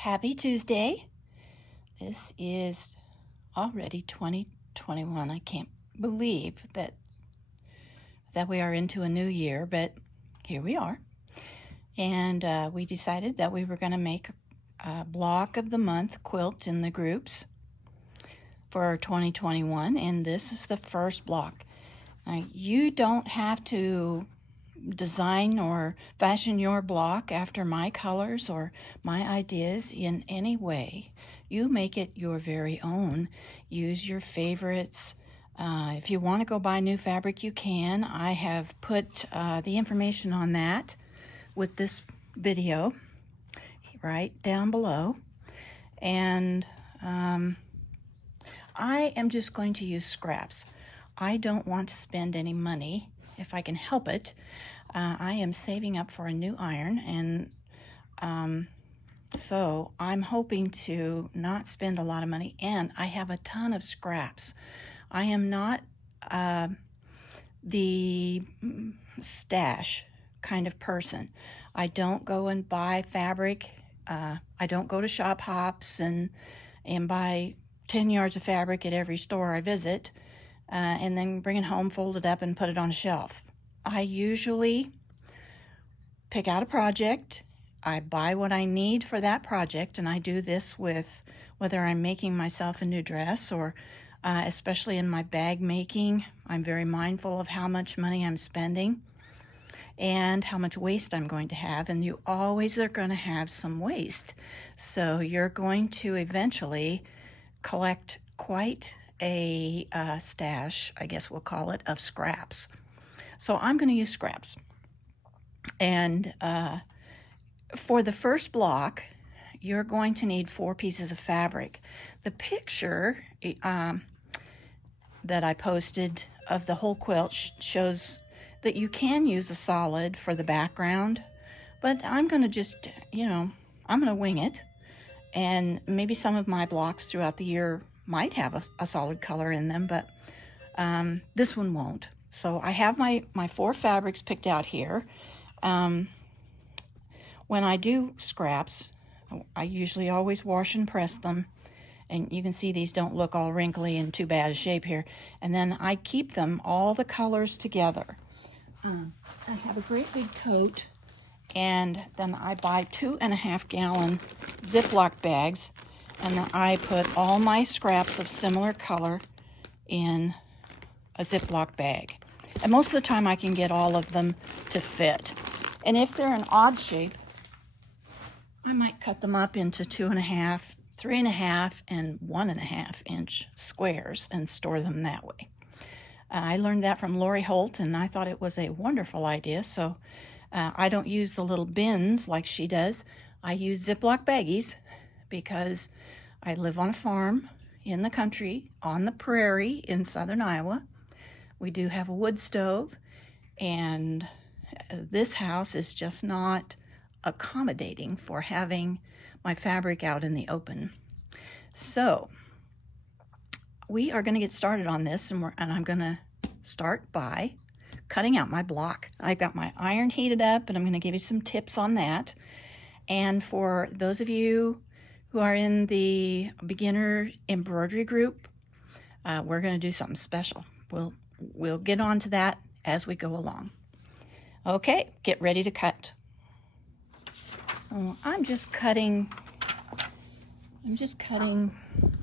Happy Tuesday. This is already 2021. I can't believe that we are into a new year, but here we are. And we decided that we were going to make a block of the month quilt in the groups for 2021, and this is the first block. Now, you don't have to design or fashion your block after my colors or my ideas in any way. You make it your very own. Use your favorites. If you want to go buy new fabric, you can. I have put the information on that with this video right down below. And I am just going to use scraps. I don't want to spend any money if I can help it. I am saving up for a new iron, and so I'm hoping to not spend a lot of money, and I have a ton of scraps. I am not the stash kind of person. I don't go and buy fabric. I don't go to shop hops and buy 10 yards of fabric at every store I visit. And then bring it home, fold it up, and put it on a shelf. I usually pick out a project. I buy what I need for that project, and I do this with whether I'm making myself a new dress or especially in my bag making. I'm very mindful of how much money I'm spending and how much waste I'm going to have, and you always are going to have some waste. So you're going to eventually collect quite a stash, I guess we'll call it, of scraps. So I'm going to use scraps. And for the first block, you're going to need 4 pieces of fabric. The picture that I posted of the whole quilt shows that you can use a solid for the background, but I'm going to just, I'm going to wing it. And maybe some of my blocks throughout the year might have a solid color in them, but this one won't. So I have my 4 fabrics picked out here. When I do scraps, I usually always wash and press them, and you can see these don't look all wrinkly and too bad a shape here. And then I keep them, all the colors together. I have a great big tote, and then I buy 2.5 gallon Ziploc bags, and then I put all my scraps of similar color in a Ziploc bag. And most of the time I can get all of them to fit. And if they're an odd shape, I might cut them up into 2.5, 3.5, and 1.5 inch squares and store them that way. I learned that from Lori Holt, and I thought it was a wonderful idea. So I don't use the little bins like she does. I use Ziploc baggies because I live on a farm in the country, on the prairie in southern Iowa. We do have a wood stove, and this house is just not accommodating for having my fabric out in the open. So we are going to get started on this, and I'm going to start by cutting out my block. I got my iron heated up, and I'm going to give you some tips on that. And for those of you who are in the beginner embroidery group, we're going to do something special. We'll get on to that as we go along. Okay, get ready to cut. So I'm just cutting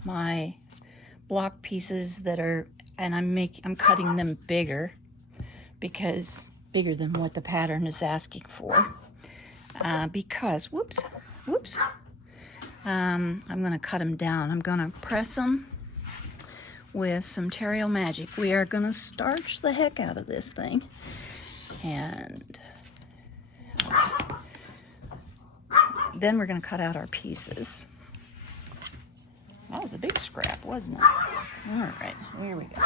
my block pieces that are, and I'm cutting them bigger, because bigger than what the pattern is asking for. Because, whoops, I'm going to cut them down. I'm going to press them with some Terreal Magic. We are going to starch the heck out of this thing. And then we're going to cut out our pieces. That was a big scrap, wasn't it? All right, here we go.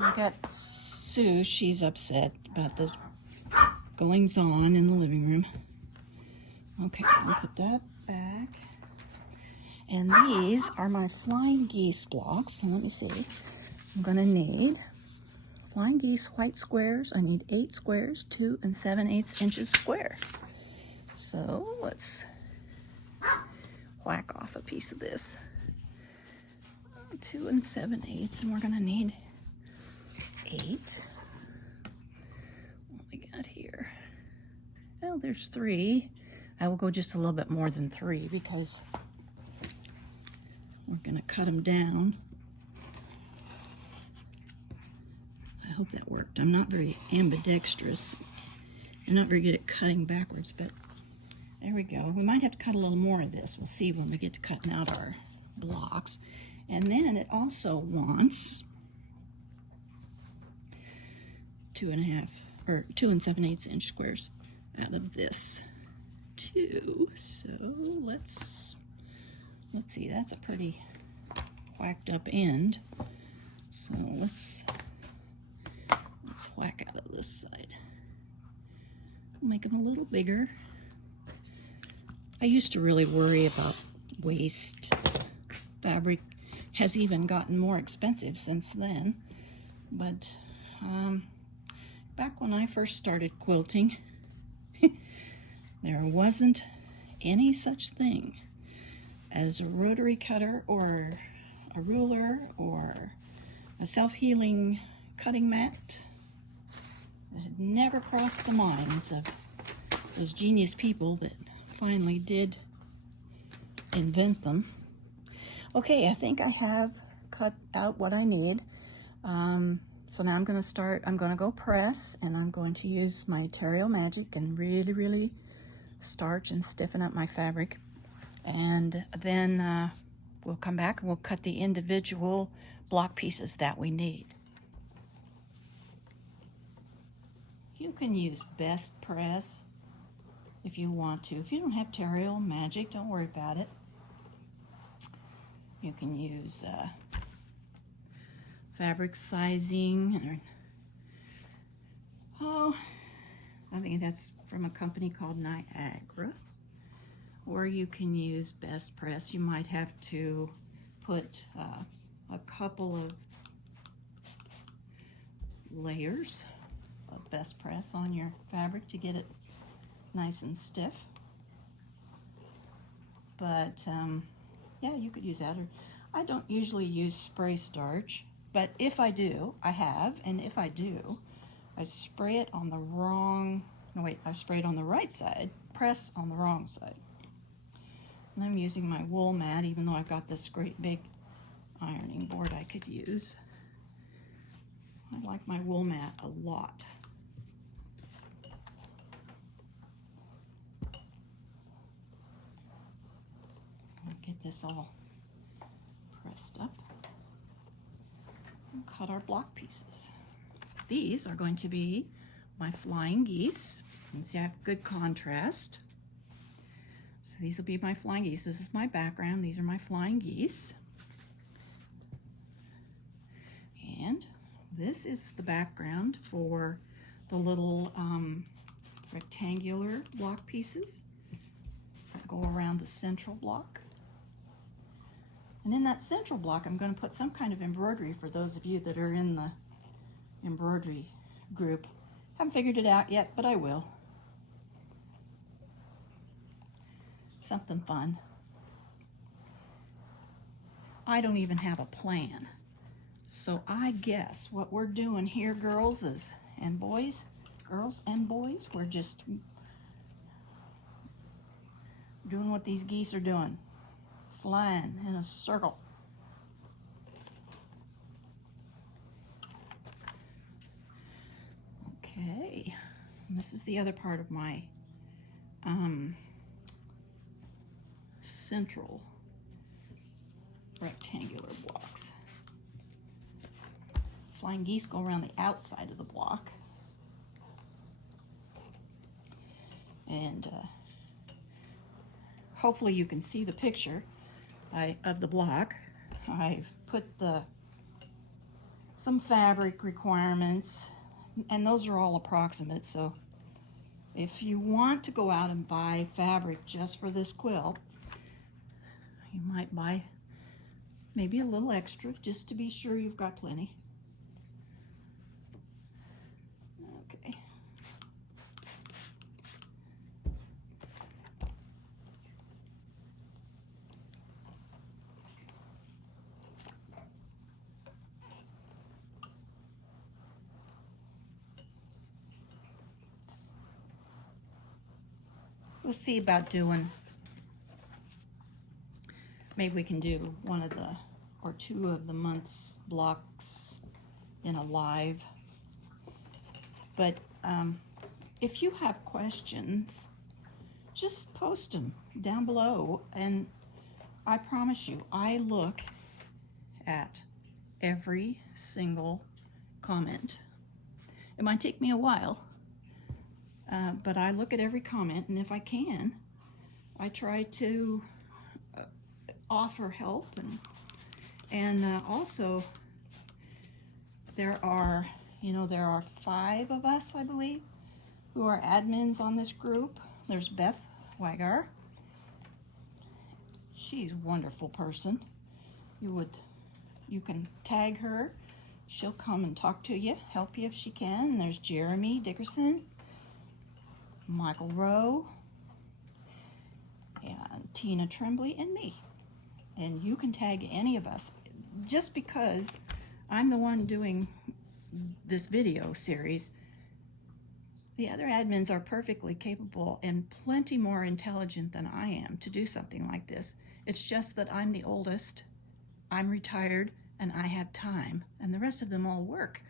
I got Sue. She's upset about the goings on in the living room. Okay, I'll put that back. And these are my Flying Geese blocks. So let me see. I'm going to need Flying Geese white squares. I need 8 squares, 2 7/8 inches square. So let's whack off a piece of this. 2 7/8, and we're gonna need 8. What we got here? Well, there's 3. I will go just a little bit more than 3 because we're gonna cut them down. I hope that worked. I'm not very ambidextrous. I'm not very good at cutting backwards, but there we go. We might have to cut a little more of this. We'll see when we get to cutting out our blocks. And then it also wants 2 7/8 inch squares out of this too. So let's see, that's a pretty whacked up end. So let's whack out of this side. Make them a little bigger. I used to really worry about waste. Fabric has even gotten more expensive since then, but back when I first started quilting, there wasn't any such thing as a rotary cutter or a ruler or a self-healing cutting mat. It had never crossed the minds of those genius people that finally did invent them. Okay, I think I have cut out what I need. So now I'm going to go press, and I'm going to use my Terrio Magic and really, really starch and stiffen up my fabric. And then we'll come back and we'll cut the individual block pieces that we need. You can use Best Press if you want to. If you don't have Terrio Magic, don't worry about it. You can use fabric sizing. I think that's from a company called Niagara. Or you can use Best Press. You might have to put a couple of layers of Best Press on your fabric to get it nice and stiff. But yeah, you could use that. Or I don't usually use spray starch, but if I do, I have, and if I do, I spray it on the wrong, no wait, I spray it on the right side, press on the wrong side. And I'm using my wool mat, even though I've got this great big ironing board I could use. I like my wool mat a lot. I'll get this all pressed up and cut our block pieces. These are going to be my flying geese. You can see I have good contrast. So these will be my flying geese. This is my background. These are my flying geese. And this is the background for the little rectangular block pieces that go around the central block. And in that central block, I'm going to put some kind of embroidery for those of you that are in the embroidery group. Haven't figured it out yet, but I will. Something fun. I don't even have a plan. So I guess what we're doing here, girls and boys, we're just doing what these geese are doing. Flying in a circle. Okay, and this is the other part of my central rectangular blocks. Flying geese go around the outside of the block. And hopefully you can see the picture of the block. I've put some fabric requirements, and those are all approximate. So if you want to go out and buy fabric just for this quilt, you might buy maybe a little extra just to be sure you've got plenty. Okay. we'll see about doing, maybe we can do one of the, or two of the month's blocks in a live. But if you have questions, just post them down below, and I promise you, I look at every single comment. It might take me a while, but I look at every comment, and if I can, I try to offer help. And also, there are 5 of us, I believe, who are admins on this group. There's Beth Wagar. She's a wonderful person. You can tag her. She'll come and talk to you, help you if she can. There's Jeremy Dickerson, Michael Rowe, and Tina Tremblay, and me. And you can tag any of us. Just because I'm the one doing this video series, the other admins are perfectly capable and plenty more intelligent than I am to do something like this. It's just that I'm the oldest, I'm retired, and I have time, and the rest of them all work,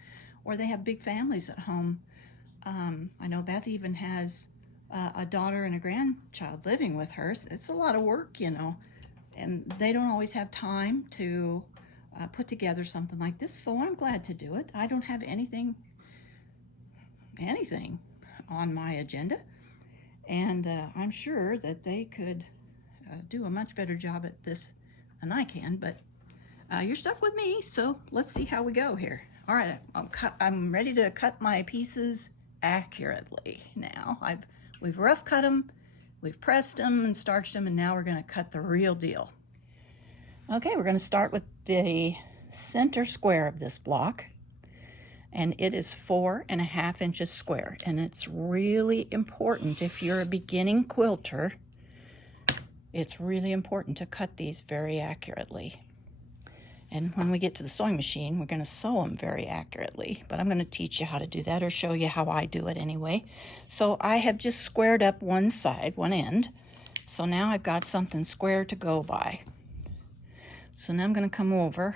or they have big families at home. I know Beth even has a daughter and a grandchild living with her. It's a lot of work, and they don't always have time to put together something like this, so I'm glad to do it. I don't have anything on my agenda, and I'm sure that they could do a much better job at this than I can, but you're stuck with me, so let's see how we go here. All right, I'm ready to cut my pieces accurately now. We've rough cut them, we've pressed them and starched them, and now we're going to cut the real deal. Okay, we're going to start with the center square of this block, and it is 4.5 inches square, and it's really important if you're a beginning quilter. It's really important to cut these very accurately. And when we get to the sewing machine, we're going to sew them very accurately, but I'm going to teach you how to do that, or show you how I do it anyway. So I have just squared up one side, one end, so now I've got something square to go by. So now I'm going to come over,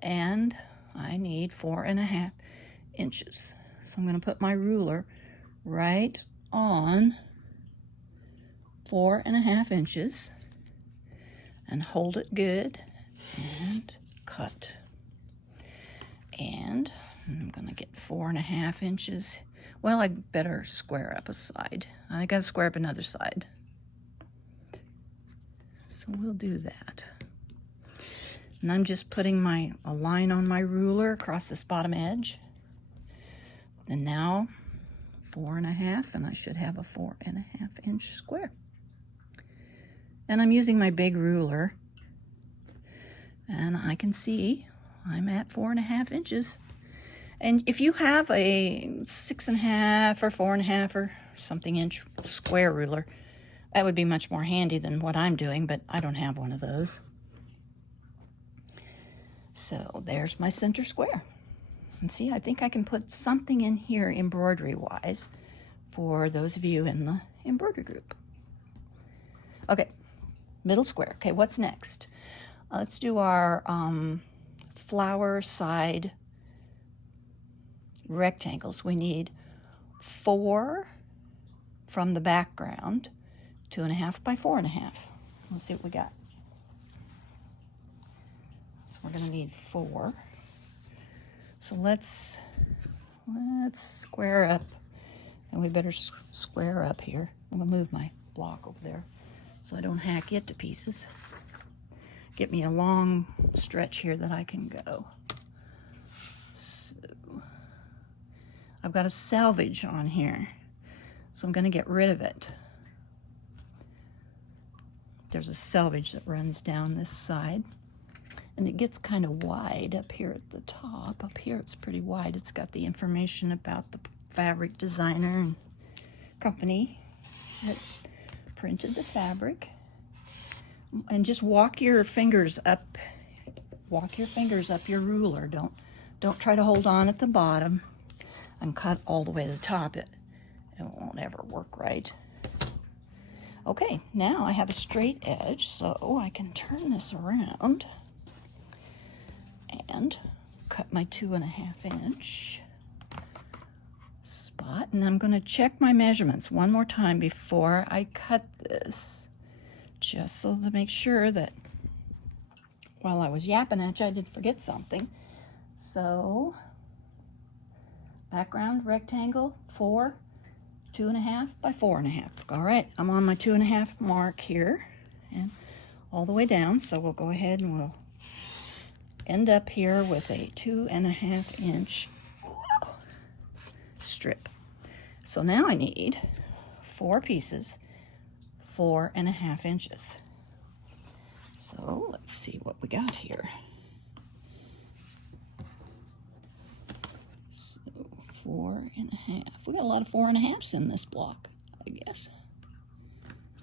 and I need 4.5 inches. So I'm going to put my ruler right on 4.5 inches and hold it good and cut. And I'm going to get 4.5 inches. Well, I better square up a side. I got to square up another side. So we'll do that. And I'm just putting a line on my ruler across this bottom edge. And now 4.5, and I should have a 4.5 inch square. And I'm using my big ruler, and I can see I'm at 4.5 inches. And if you have a 6.5 or 4.5 or something inch square ruler, that would be much more handy than what I'm doing, but I don't have one of those. So there's my center square. And see, I think I can put something in here embroidery-wise for those of you in the embroidery group. Okay, middle square. Okay, what's next? Let's do our flower side rectangles. We need 4 from the background, 2.5 by 4.5. Let's see what we got. So we're going to need 4. So let's square up, and we better square up here. I'm going to move my block over there so I don't hack it to pieces. Get me a long stretch here that I can go. So I've got a selvage on here, so I'm going to get rid of it. There's a selvage that runs down this side, and it gets kind of wide up here at the top. Up here it's pretty wide. It's got the information about the fabric designer and company that printed the fabric. And just walk your fingers up your ruler. Don't try to hold on at the bottom and cut all the way to the top. It won't ever work right. Okay, now I have a straight edge, so I can turn this around and cut my 2.5 inch spot. And I'm going to check my measurements one more time before I cut this, just so to make sure that while I was yapping at you, I didn't forget something. So, background rectangle 4, 2.5 by 4.5. All right, I'm on my 2.5 mark here and all the way down. So we'll go ahead and we'll end up here with a 2.5 inch strip. So now I need 4 pieces, 4.5 inches. So let's see what we got here. So 4.5. We got a lot of 4.5s in this block, I guess.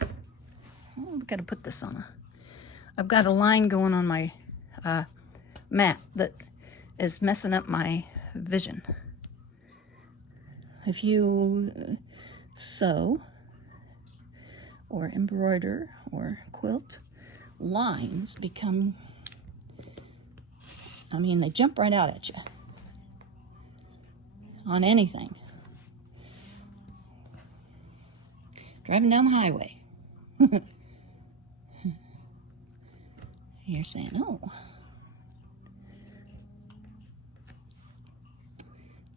Oh, we've got to put this on a. I've got a line going on my mat that is messing up my vision. If you sew or embroider or quilt, lines become, I mean, they jump right out at you on anything. Driving down the highway. You're saying, oh.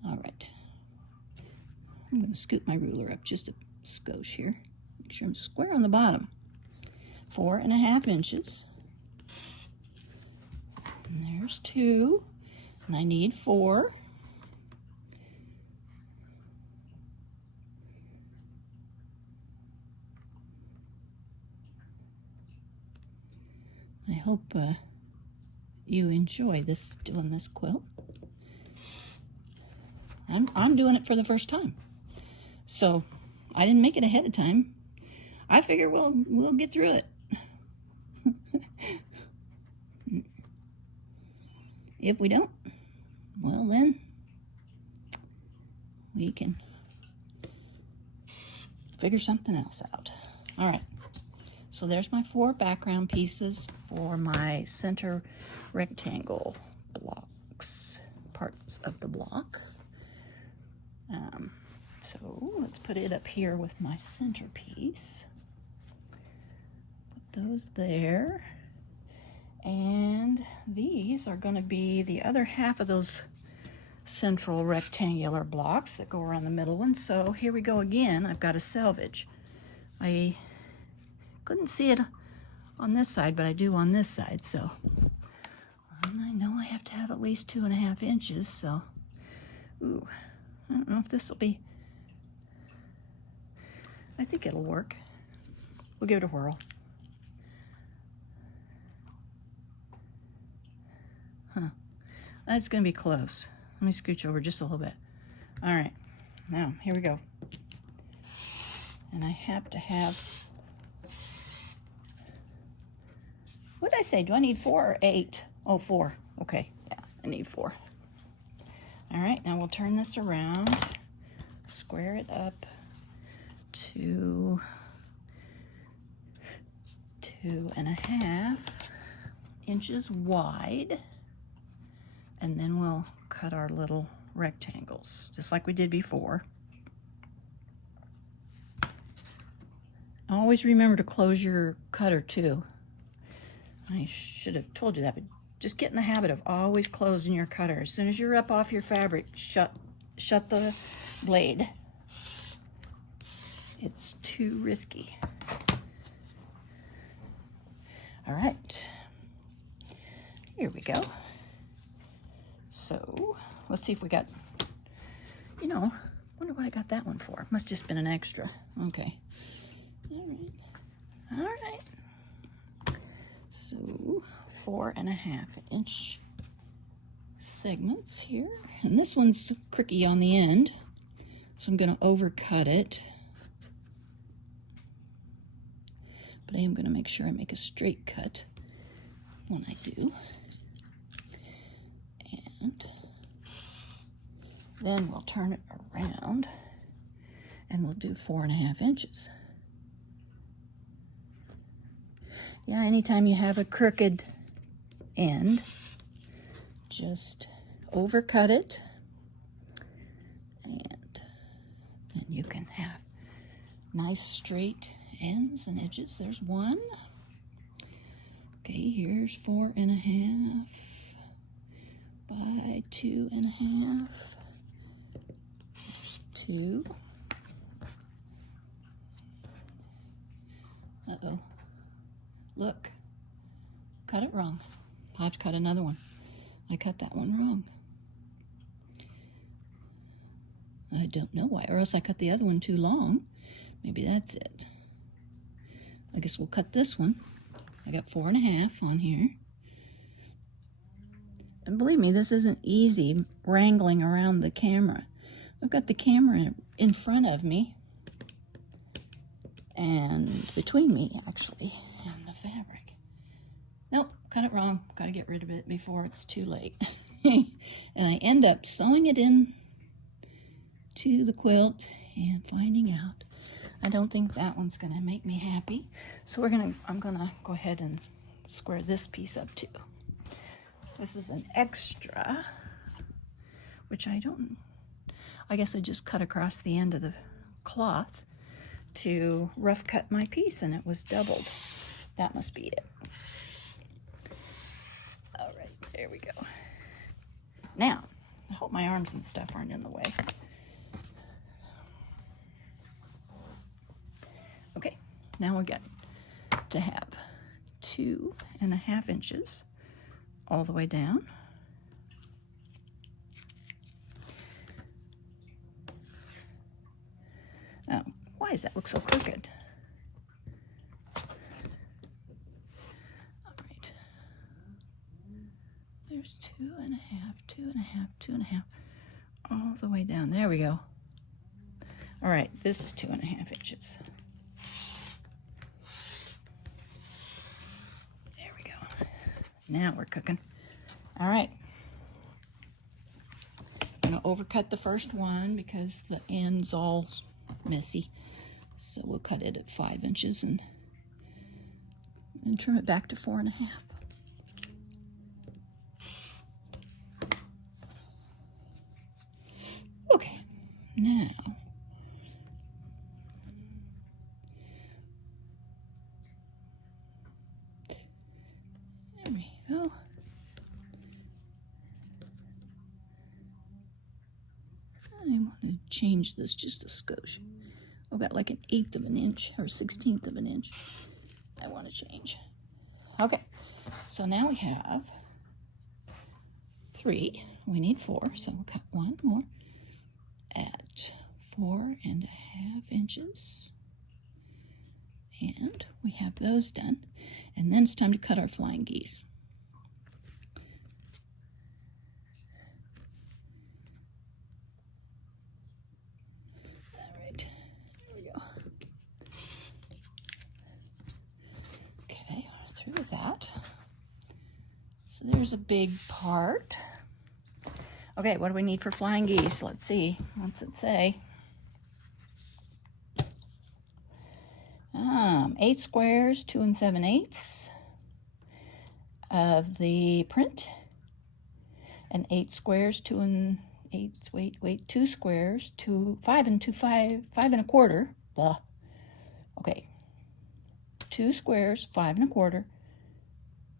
All right. I'm going to scoot my ruler up just a skosh here. Make sure I'm square on the bottom. 4.5 inches. And there's 2. And I need 4. I hope you enjoy doing this quilt. I'm doing it for the first time. So I didn't make it ahead of time. I figure we'll get through it. If we don't, well then we can figure something else out. All right. So there's my 4 background pieces for my center rectangle blocks, parts of the block. So let's put it up here with my centerpiece. Put those there. And these are going to be the other half of those central rectangular blocks that go around the middle one. So here we go again. I've got a selvage. I couldn't see it on this side, but I do on this side. So I know I have to have at least 2.5 inches. So, ooh, I don't know if this will be. I think it'll work. We'll give it a whirl. Huh. That's going to be close. Let me scooch over just a little bit. All right. Now, here we go. And I have to have. What did I say? Do I need 4 or 8? Oh, 4. Okay. Yeah, I need 4. All right. Now we'll turn this around. Square it up to 2.5 inches wide. And then we'll cut our little rectangles, just like we did before. Always remember to close your cutter too. I should have told you that, but just get in the habit of always closing your cutter. As soon as you're up off your fabric, shut the blade. It's too risky. All right, here we go. So let's see if we got, wonder what I got that one for. Must just been an extra. Okay. All right. So 4.5 inch segments here. And this one's cricky on the end. So I'm going to overcut it. But I am going to make sure I make a straight cut when I do. And then we'll turn it around and we'll do 4.5 inches. Yeah, anytime you have a crooked end, just overcut it, and then you can have nice straight ends and edges. There's one. Okay, here's 4.5 by 2.5. There's 2. Uh-oh. Look. Cut it wrong. I'll have to cut another one. I cut that one wrong. I don't know why, or else I cut the other one too long. Maybe that's it. I guess we'll cut this one. I got 4.5 on here. And believe me, this isn't easy wrangling around the camera. I've got the camera in front of me, and between me, actually, and the fabric. Nope, cut it wrong. Got to get rid of it before it's too late. And I end up sewing it in to the quilt and finding out I don't think that one's going to make me happy. So I'm going to go ahead and square this piece up too. This is an extra, which I guess I just cut across the end of the cloth to rough cut my piece, and it was doubled. That must be it. All right, there we go. Now, I hope my arms and stuff aren't in the way. Okay, now we got to have 2.5 inches all the way down. Oh, why does that look so crooked? All right. There's 2.5, 2.5, 2.5, all the way down. There we go. All right, this is 2.5 inches. There we go. Now we're cooking. All right. I'm going to overcut the first one because the end's all messy. So we'll cut it at 5 inches and trim it back to 4.5. Okay, now there we go. I want to change this just a skosh. I've got like 1/8 of an inch or 1/16 of an inch. I want to change. Okay, so now we have 3. We need 4, so we'll cut one more at 4.5 inches. And we have those done. And then it's time to cut our flying geese. All right, there we go. Okay, through that. So there's a big part. Okay, what do we need for flying geese? Let's see. What's it say? 8 squares, 2 7/8 of the print, and 8 squares, 2 squares, 5 1/4. Blah. Okay. 2 squares, 5 1/4,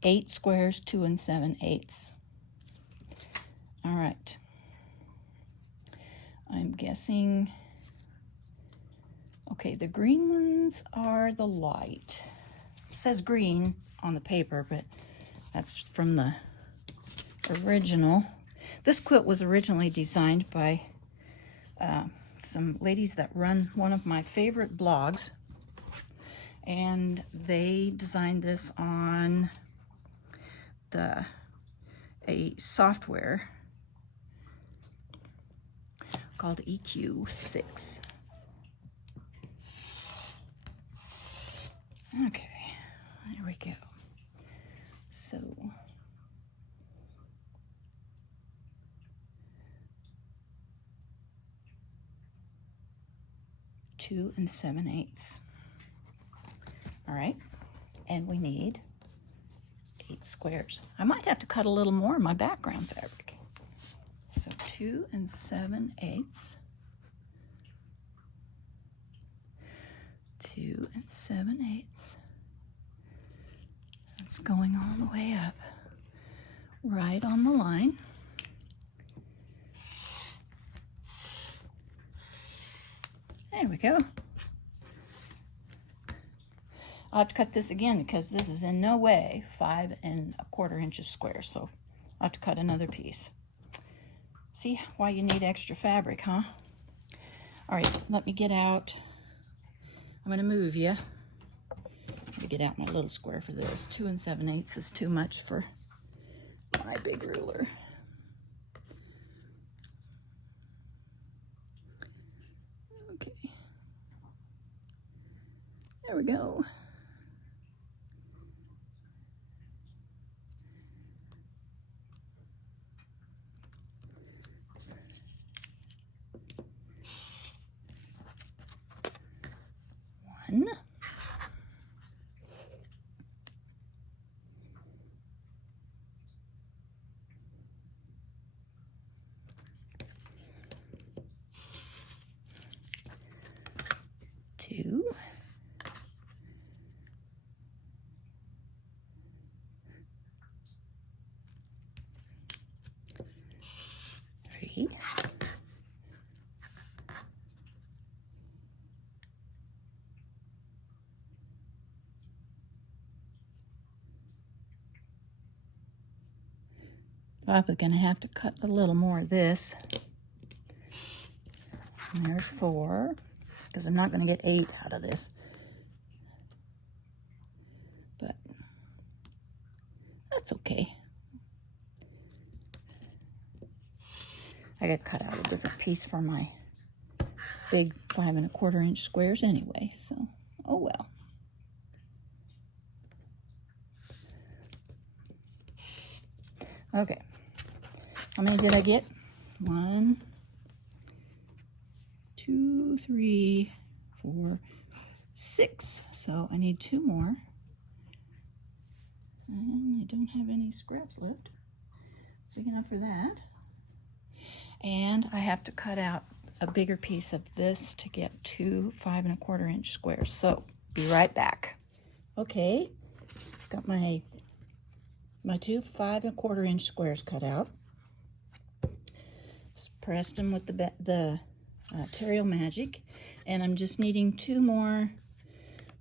8 squares, 2 7/8. All right. I'm guessing. Okay, the green ones are the light. It says green on the paper, but that's from the original. This quilt was originally designed by some ladies that run one of my favorite blogs, and they designed this on a software called EQ6. Okay, there we go. So two 7/8. All right, And we need 8 squares. I might have to cut a little more in my background fabric. So 2 7/8. 2 7/8. It's going all the way up, right on the line. There we go. I'll have to cut this again because this is in no way 5 1/4 inches square, so I'll have to cut another piece. See why you need extra fabric, huh? All right, let me get out. I'm going to move you. Let me get out my little square for this. 2 7/8 is too much for my big ruler. Okay. There we go. One. 2. 3. 'Probably going to have to cut a little more of this. And there's 4, because I'm not going to get 8 out of this. But that's okay. I got to cut out a different piece for my big 5 1/4 inch squares anyway, so oh well. Okay, how many did I get? 1, 2, 3, 4, 6. So I need 2 more. And I don't have any scraps left. Big enough for that. And I have to cut out a bigger piece of this to get 2 5 1/4 inch squares. So be right back. Okay, got my 2 5 1/4 inch squares cut out. Just pressed them with the Terrio Magic, and I'm just needing 2 more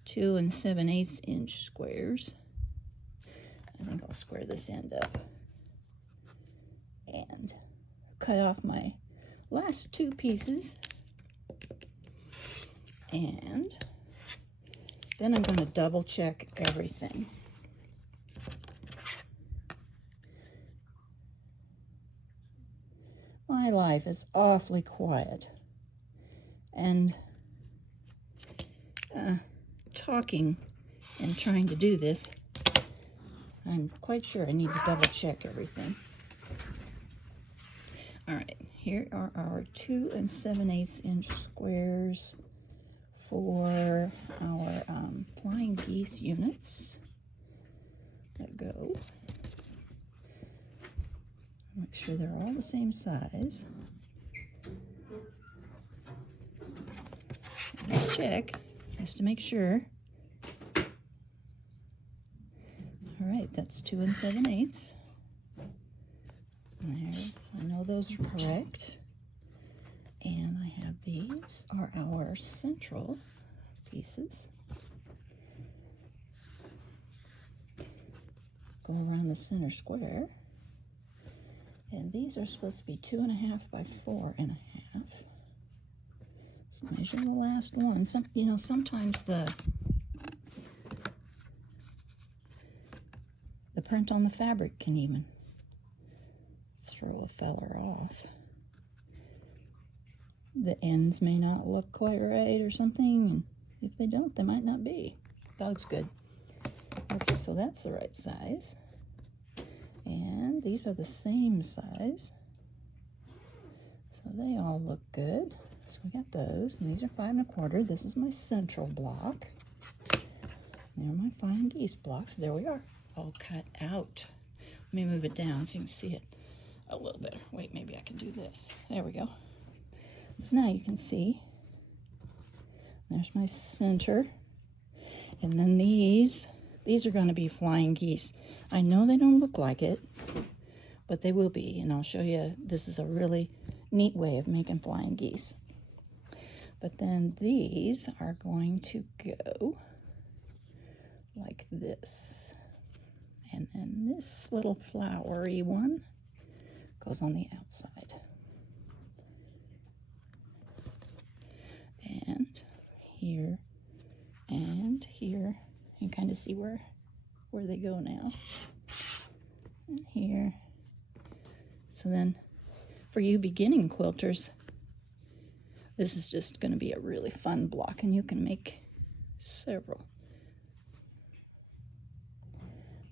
2 7/8 inch squares. I think I'll square this end up and cut off my last 2 pieces, and then I'm going to double check everything. My life is awfully quiet, and talking and trying to do this, I'm quite sure I need to double check everything. All right, here are our 2 7/8 inch squares for our flying geese units that go. Make sure they're all the same size. Just check, just to make sure. All right, that's 2 7/8. There, I know those are correct. And I have these are our central pieces. Go around the center square. And these are supposed to be 2.5 by 4.5. So measure the last one. Sometimes the print on the fabric can even throw a feller off. The ends may not look quite right or something, and if they don't, they might not be. That's good. So that's the right size. And these are the same size. So they all look good. So we got those, and these are 5 1/4. This is my central block. There are my flying geese blocks. There we are, all cut out. Let me move it down so you can see it a little better. Wait, maybe I can do this. There we go. So now you can see, there's my center. And then these are going to be flying geese. I know they don't look like it, but they will be. And I'll show you, this is a really neat way of making flying geese. But then these are going to go like this. And then this little flowery one goes on the outside. And here and here. You can kind of see where they go now. And here. So then for you beginning quilters, this is just going to be a really fun block, and you can make several.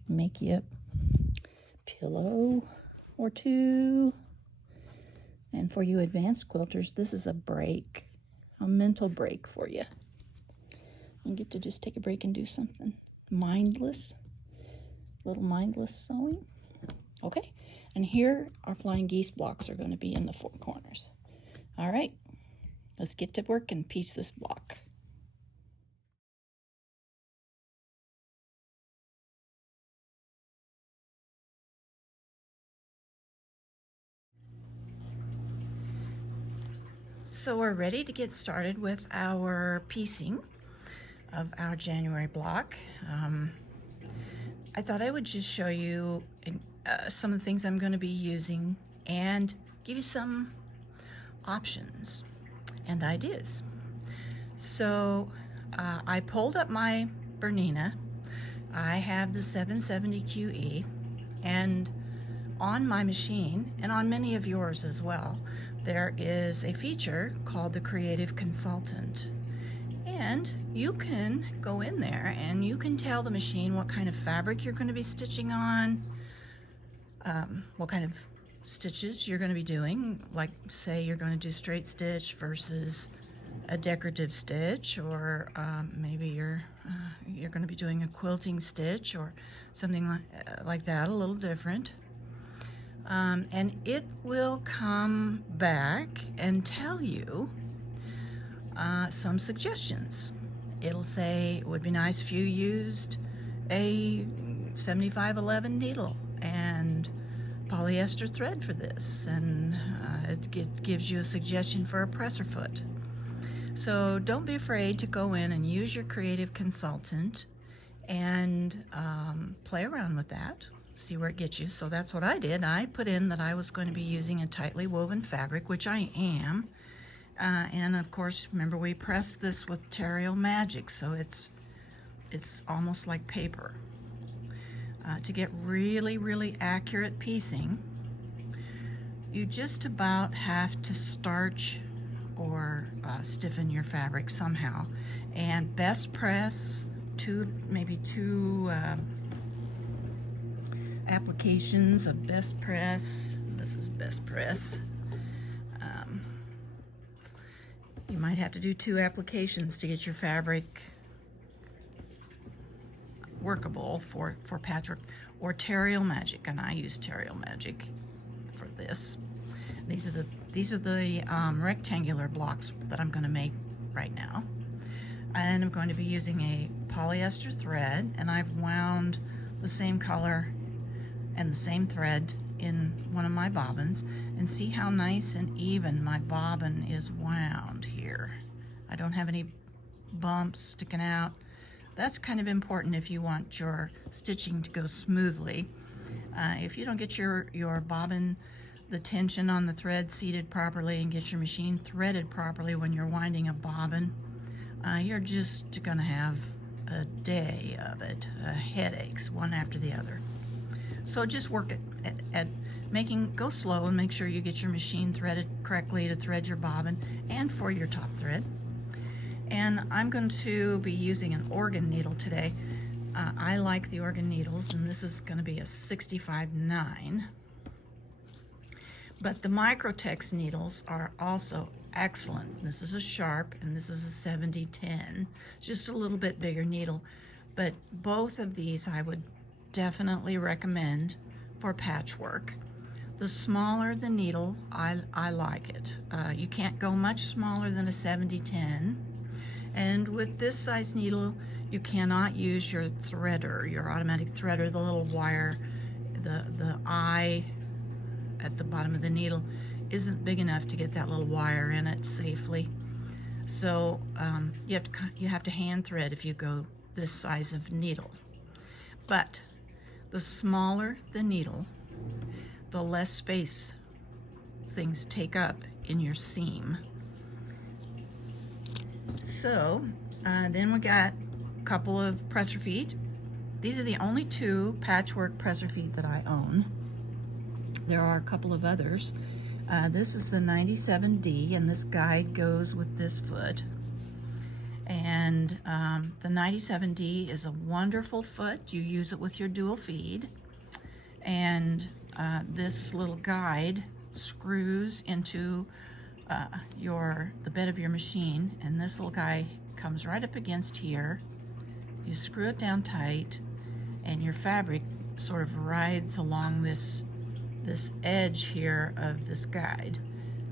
Make you a pillow or two. And for you advanced quilters, this is a break, a mental break for you. You get to just take a break and do something mindless, little mindless sewing. Okay, and here our flying geese blocks are going to be in the 4 corners. All right, let's get to work and piece this block. So we're ready to get started with our piecing of our January block. I thought I would just show you some of the things I'm going to be using and give you some options and ideas. So I pulled up my Bernina. I have the 770 QE, and on my machine, and on many of yours as well, there is a feature called the Creative Consultant. And you can go in there and you can tell the machine what kind of fabric you're going to be stitching on, what kind of stitches you're going to be doing, like say you're going to do straight stitch versus a decorative stitch, or maybe you're going to be doing a quilting stitch or something like that, a little different. And it will come back and tell you some suggestions. It'll say it would be nice if you used a 7511 needle and polyester thread for this, and it gives you a suggestion for a presser foot. So don't be afraid to go in and use your Creative Consultant and play around with that, see where it gets you. So that's what I did. I put in that I was going to be using a tightly woven fabric, which I am. And of course, remember we pressed this with Terreal Magic, so it's almost like paper. To get really, really accurate piecing, you just about have to starch or stiffen your fabric somehow. And best press, maybe two applications of best press. This is best press. You might have to do 2 applications to get your fabric workable for Patchwork, or Terreal Magic, and I use Terreal Magic for this. These are the rectangular blocks that I'm going to make right now, and I'm going to be using a polyester thread, and I've wound the same color and the same thread in one of my bobbins, and see how nice and even my bobbin is wound here. I don't have any bumps sticking out. That's kind of important if you want your stitching to go smoothly. If you don't get your bobbin, the tension on the thread seated properly, and get your machine threaded properly when you're winding a bobbin, you're just gonna have a day of it, headaches one after the other. So just work at go slow and make sure you get your machine threaded correctly to thread your bobbin and for your top thread. And I'm going to be using an organ needle today. I like the organ needles, and this is going to be a 65-9. But the Microtex needles are also excellent. This is a sharp, and this is a 70-10. It's just a little bit bigger needle. But both of these I would definitely recommend for patchwork. The smaller the needle, I like it. You can't go much smaller than a 70-10. And with this size needle, you cannot use your threader, your automatic threader, the little wire, the eye at the bottom of the needle isn't big enough to get that little wire in it safely. So you have to hand thread if you go this size of needle. But the smaller the needle, the less space things take up in your seam. So then we got a couple of presser feet. These are the only two patchwork presser feet that I own. There are a couple of others. This is the 97D, and this guide goes with this foot. And the 97D is a wonderful foot. You use it with your dual feed. And this little guide screws into the bed of your machine, and this little guy comes right up against here. You screw it down tight, and your fabric sort of rides along this edge here of this guide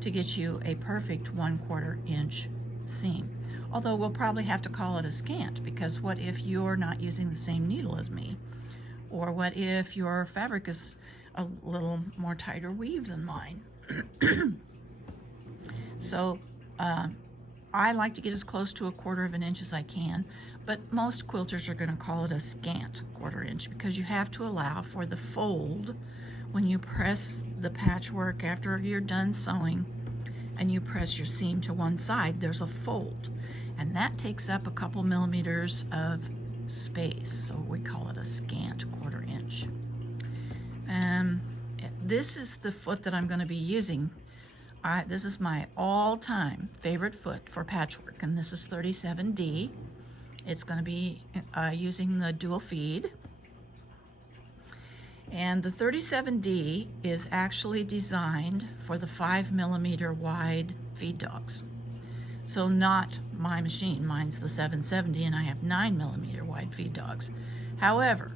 to get you a perfect 1/4 inch seam. Although we'll probably have to call it a scant, because what if you're not using the same needle as me? Or what if your fabric is a little more tighter weave than mine? So I like to get as close to a 1/4 inch as I can, but most quilters are going to call it a scant 1/4 inch, because you have to allow for the fold when you press the patchwork after you're done sewing and you press your seam to one side. There's a fold, and that takes up a couple millimeters of space, so we call it a scant 1/4 inch. This is the foot that I'm going to be using. This is my all-time favorite foot for patchwork, and this is 37D. It's going to be using the dual feed. And the 37D is actually designed for the 5mm wide feed dogs. So not my machine. Mine's the 770, and I have 9mm wide feed dogs. However,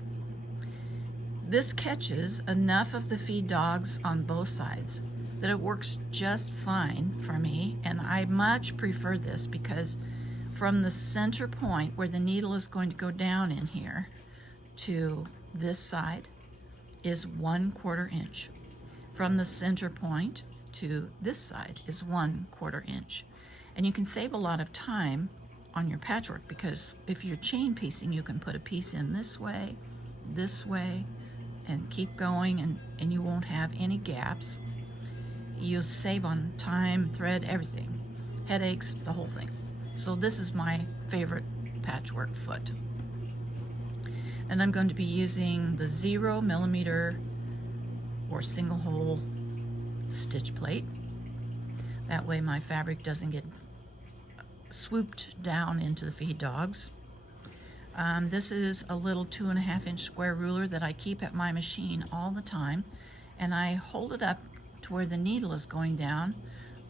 this catches enough of the feed dogs on both sides that it works just fine for me, and I much prefer this because from the center point where the needle is going to go down in here to this side is 1/4 inch. From the center point to this side is 1/4 inch. And you can save a lot of time on your patchwork, because if you're chain piecing, you can put a piece in this way, and keep going, and you won't have any gaps. You'll save on time, thread, everything. Headaches, the whole thing. So this is my favorite patchwork foot. And I'm going to be using the 0mm or single hole stitch plate. That way my fabric doesn't get swooped down into the feed dogs. This is a little 2.5 inch square ruler that I keep at my machine all the time, and I hold it up to where the needle is going down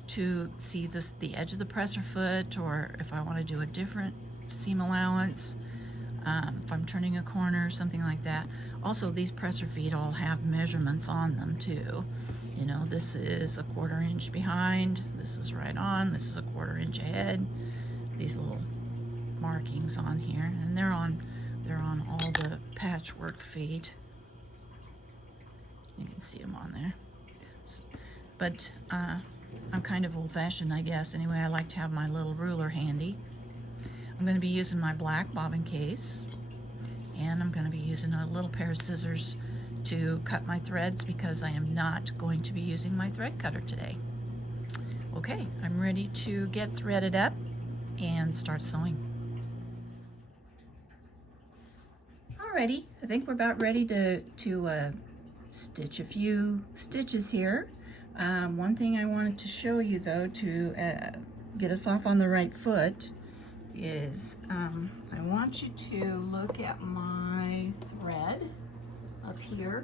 to see the edge of the presser foot, or if I want to do a different seam allowance, if I'm turning a corner, something like that. Also, these presser feet all have measurements on them too. You know, this is a 1/4 inch behind, this is right on, this is a 1/4 inch ahead. These little markings on here, and they're on all the patchwork feet. You can see them on there. But I'm kind of old-fashioned, I guess. Anyway, I like to have my little ruler handy. I'm going to be using my black bobbin case, and I'm going to be using a little pair of scissors to cut my threads, because I am not going to be using my thread cutter today. Okay, I'm ready to get threaded up and start sewing. Alrighty, I think we're about ready to stitch a few stitches here. One thing I wanted to show you, though, to get us off on the right foot is I want you to look at my thread up here.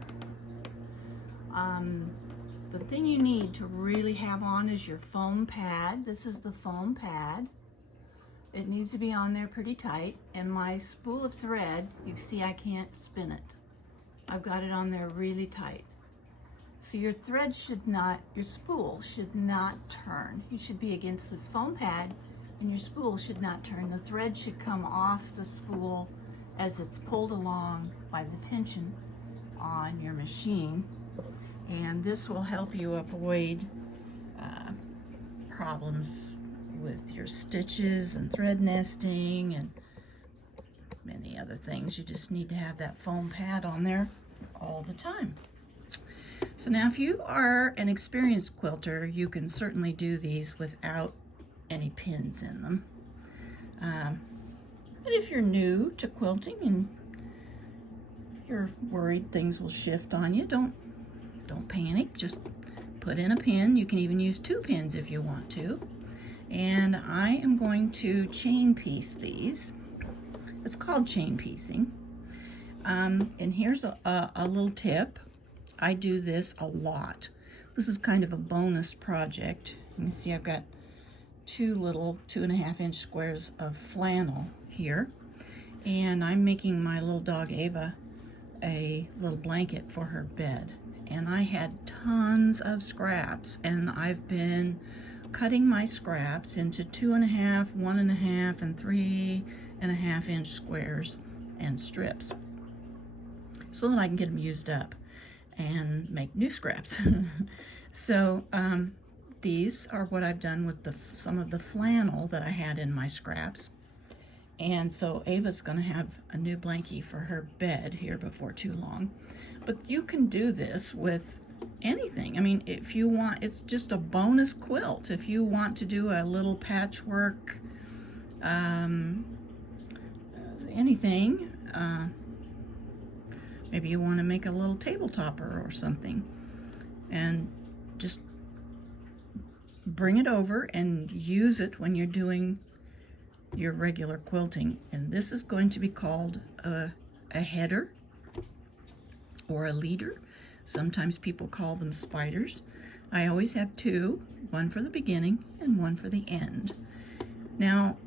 The thing you need to really have on is your foam pad. This is the foam pad. It needs to be on there pretty tight, and my spool of thread, you see I can't spin it. I've got it on there really tight. So your thread should not, your spool should not turn. You should be against this foam pad, and your spool should not turn. The thread should come off the spool as it's pulled along by the tension on your machine. And this will help you avoid problems with your stitches and thread nesting and many other things. You just need to have that foam pad on there all the time. So now if you are an experienced quilter, you can certainly do these without any pins in them. But if you're new to quilting and you're worried things will shift on you, don't panic. Just put in a pin. You can even use 2 pins if you want to. And I am going to chain piece these. It's called chain piecing. And here's a little tip. I do this a lot. This is kind of a bonus project. You can see I've got 2 little 2.5-inch squares of flannel here. And I'm making my little dog Ava a little blanket for her bed. And I had tons of scraps, and I've been cutting my scraps into 2.5, 1.5, and 3.5-inch squares and strips so that I can get them used up and make new scraps. So these are what I've done with some of the flannel that I had in my scraps. And so Ava's gonna have a new blankie for her bed here before too long. But you can do this with anything. I mean, if you want, it's just a bonus quilt. If you want to do a little patchwork, anything, maybe you want to make a little table topper or something, and just bring it over and use it when you're doing your regular quilting. And this is going to be called a header or a leader. Sometimes people call them spiders. I always have 2, one for the beginning and one for the end. Now,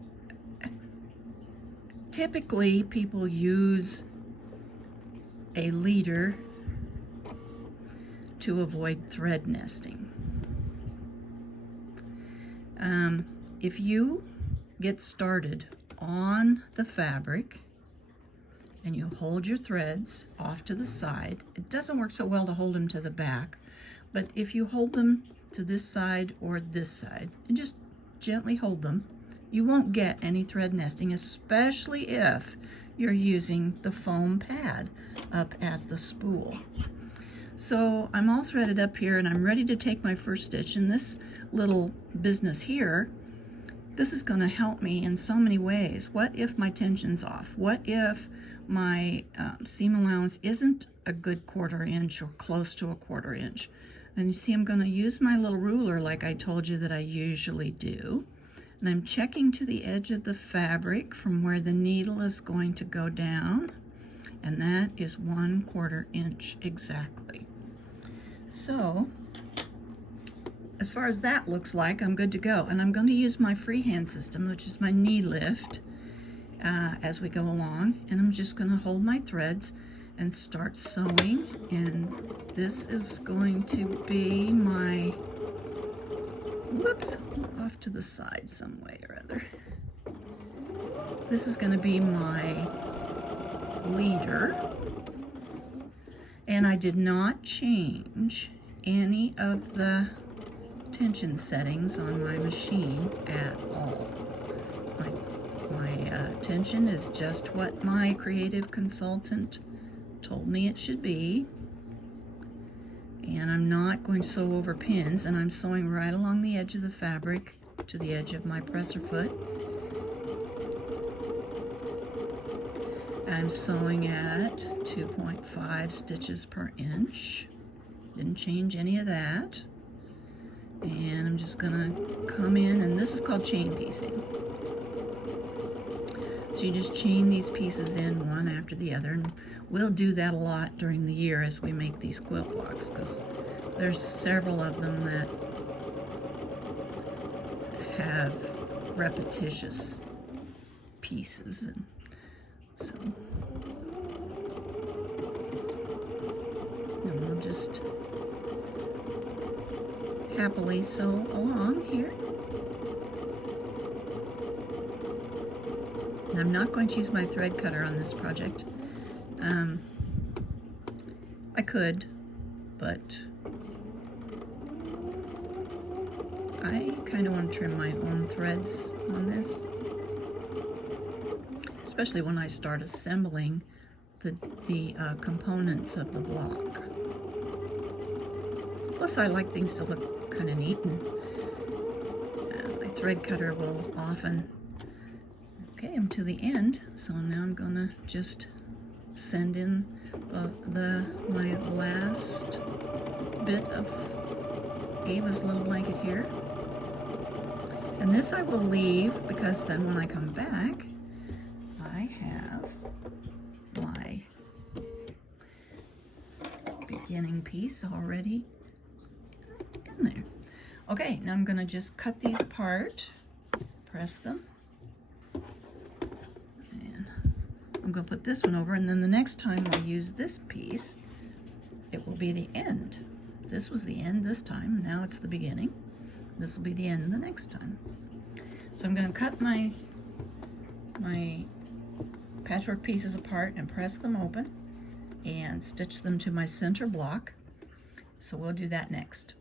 typically people use a leader to avoid thread nesting. If you get started on the fabric and you hold your threads off to the side, it doesn't work so well to hold them to the back, but if you hold them to this side or this side and just gently hold them, you won't get any thread nesting, especially if you're using the foam pad up at the spool. So I'm all threaded up here and I'm ready to take my first stitch. And this little business here, this is going to help me in so many ways. What if my tension's off? What if my seam allowance isn't a good 1/4 inch or close to a 1/4 inch? And you see I'm going to use my little ruler like I told you that I usually do. And I'm checking to the edge of the fabric from where the needle is going to go down. And that is 1/4 inch exactly. So as far as that looks like, I'm good to go. And I'm going to use my freehand system, which is my knee lift, as we go along. And I'm just going to hold my threads and start sewing. And this is going to be my, whoops, off to the side some way or other. This is going to be my leader. And I did not change any of the tension settings on my machine at all. My tension is just what my creative consultant told me it should be. And I'm not going to sew over pins, and I'm sewing right along the edge of the fabric to the edge of my presser foot. I'm sewing at 2.5 stitches per inch. Didn't change any of that. And I'm just gonna come in, and this is called chain piecing. So you just chain these pieces in one after the other, and we'll do that a lot during the year as we make these quilt blocks, because there's several of them that have repetitious pieces. And so and we'll just happily sew along here. And I'm not going to use my thread cutter on this project. I could, but I kind of want to trim my own threads on this, especially when I start assembling the components of the block. Plus, I like things to look kind of neat, and my thread cutter will often. Okay, I'm to the end, so now I'm gonna just send in my last bit of Ava's little blanket here. And this I will leave because then when I come back, I have my beginning piece already in there. Okay, now I'm gonna just cut these apart, press them. I'm going to put this one over, and then the next time I use this piece, it will be the end. This was the end this time, now it's the beginning. This will be the end the next time. So I'm going to cut my patchwork pieces apart and press them open and stitch them to my center block. So we'll do that next.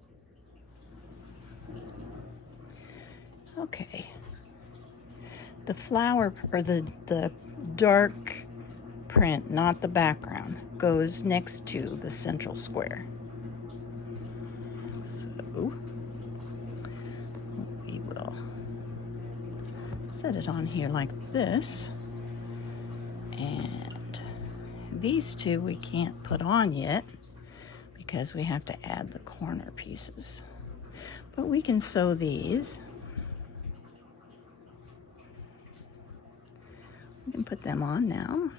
Okay. The flower, or the dark print, not the background, goes next to the central square. So we will set it on here like this. And these two we can't put on yet because we have to add the corner pieces. But we can sew these. We can put them on now.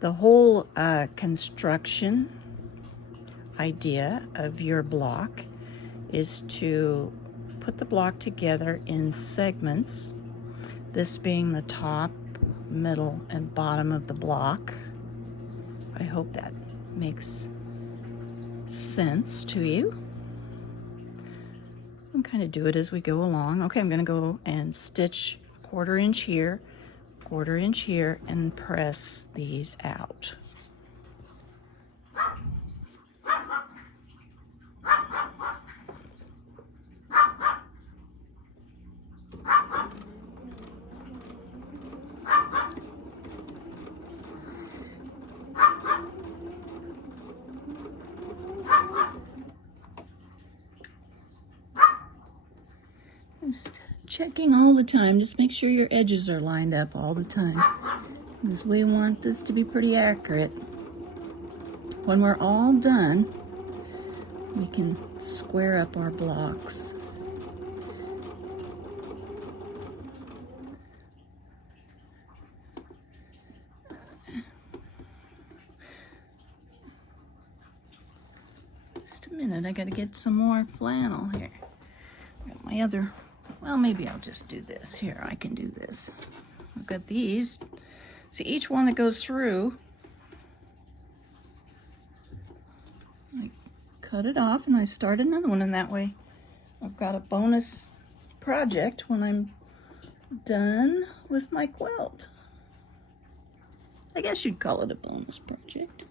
The whole construction idea of your block is to put the block together in segments, this being the top, middle, and bottom of the block. I hope that makes sense to you. And kind of do it as we go along. Okay, I'm going to go and stitch 1/4 inch here, 1/4 inch here, and press these out. Just checking all the time, just make sure your edges are lined up all the time, because we want this to be pretty accurate. When we're all done, we can square up our blocks. Just a minute, I gotta get some more flannel here. Got my other, well, maybe I'll just do this. Here, I can do this. I've got these. See, each one that goes through, I cut it off and I start another one, and that way I've got a bonus project when I'm done with my quilt. I guess you'd call it a bonus project.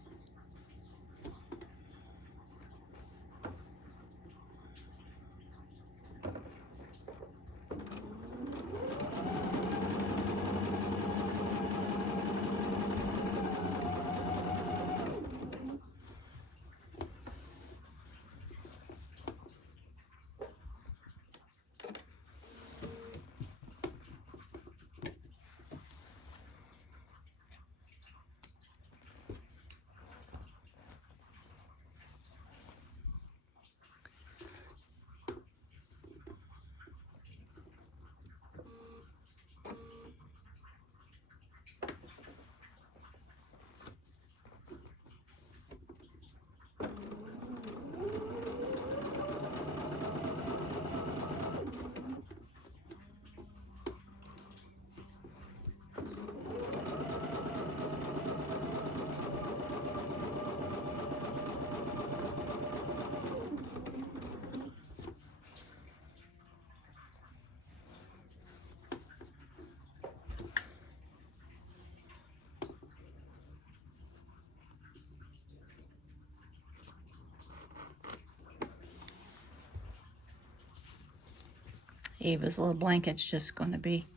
Ava's little blanket's just going to be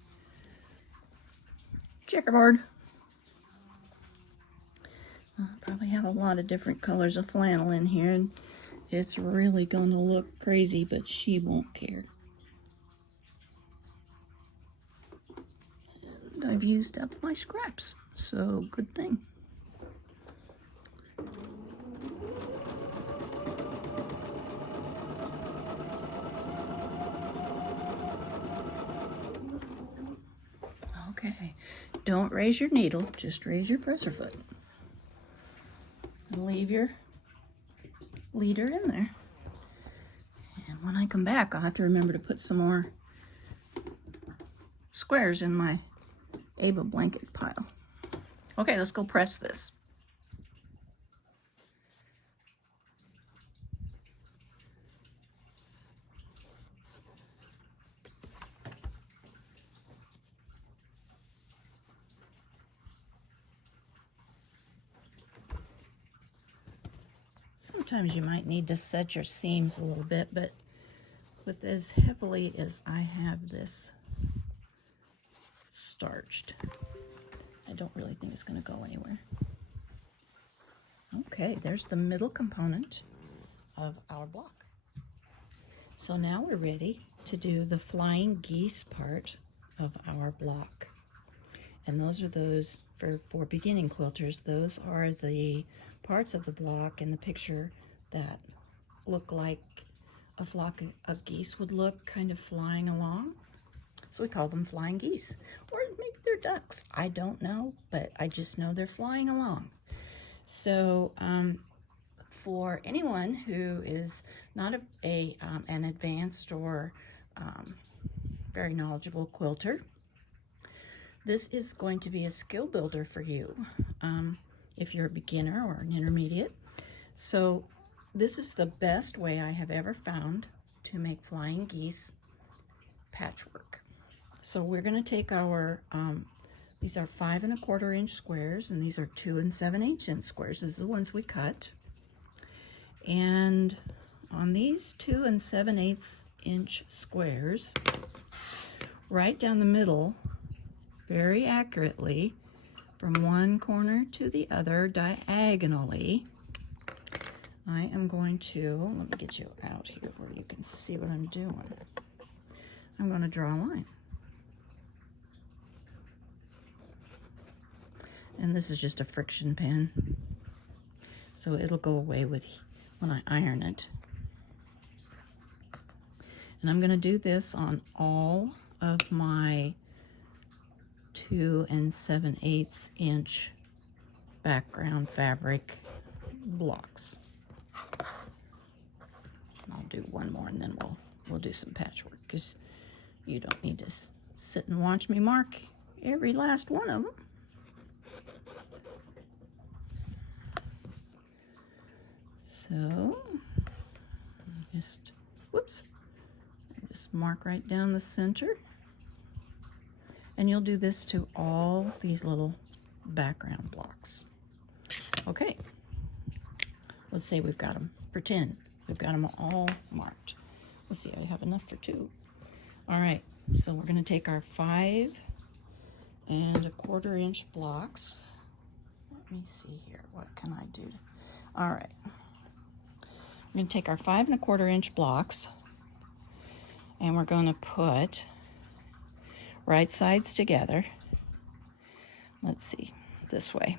checkerboard. I'll probably have a lot of different colors of flannel in here, and it's really going to look crazy, but she won't care. And I've used up my scraps, so good thing. Okay, don't raise your needle, just raise your presser foot. And leave your leader in there. And when I come back, I'll have to remember to put some more squares in my Ava blanket pile. Okay, let's go press this. Sometimes you might need to set your seams a little bit, but with as heavily as I have this starched, I don't really think it's going to go anywhere. Okay, there's the middle component of our block. So now we're ready to do the flying geese part of our block. And those are those, for beginning quilters, those are the parts of the block in the picture that look like a flock of geese would look, kind of flying along. So we call them flying geese. Or maybe they're ducks. I don't know, but I just know they're flying along. So for anyone who is not an advanced or very knowledgeable quilter, this is going to be a skill builder for you if you're a beginner or an intermediate. So this is the best way I have ever found to make flying geese patchwork. So we're going to take our, these are 5 1/4 inch squares, and these are 2 7/8 inch squares. These are the ones we cut. And on these 2 7/8 inch squares, right down the middle, very accurately, from one corner to the other diagonally, I am going to, let me get you out here where you can see what I'm doing. I'm going to draw a line. And this is just a friction pen, so it'll go away with when I iron it. And I'm going to do this on all of my 2 7/8 inch background fabric blocks. I'll do one more and then we'll do some patchwork, because you don't need to sit and watch me mark every last one of them. So just mark right down the center. And you'll do this to all these little background blocks. Okay, let's say we've got them, pretend we've got them all marked. Let's see, I have enough for 2. All right, so we're going to take our 5 1/4 inch blocks. Let me see here, what can I do? All right, we're going to take our 5 1/4 inch blocks, and we're going to put right sides together. Let's see, this way.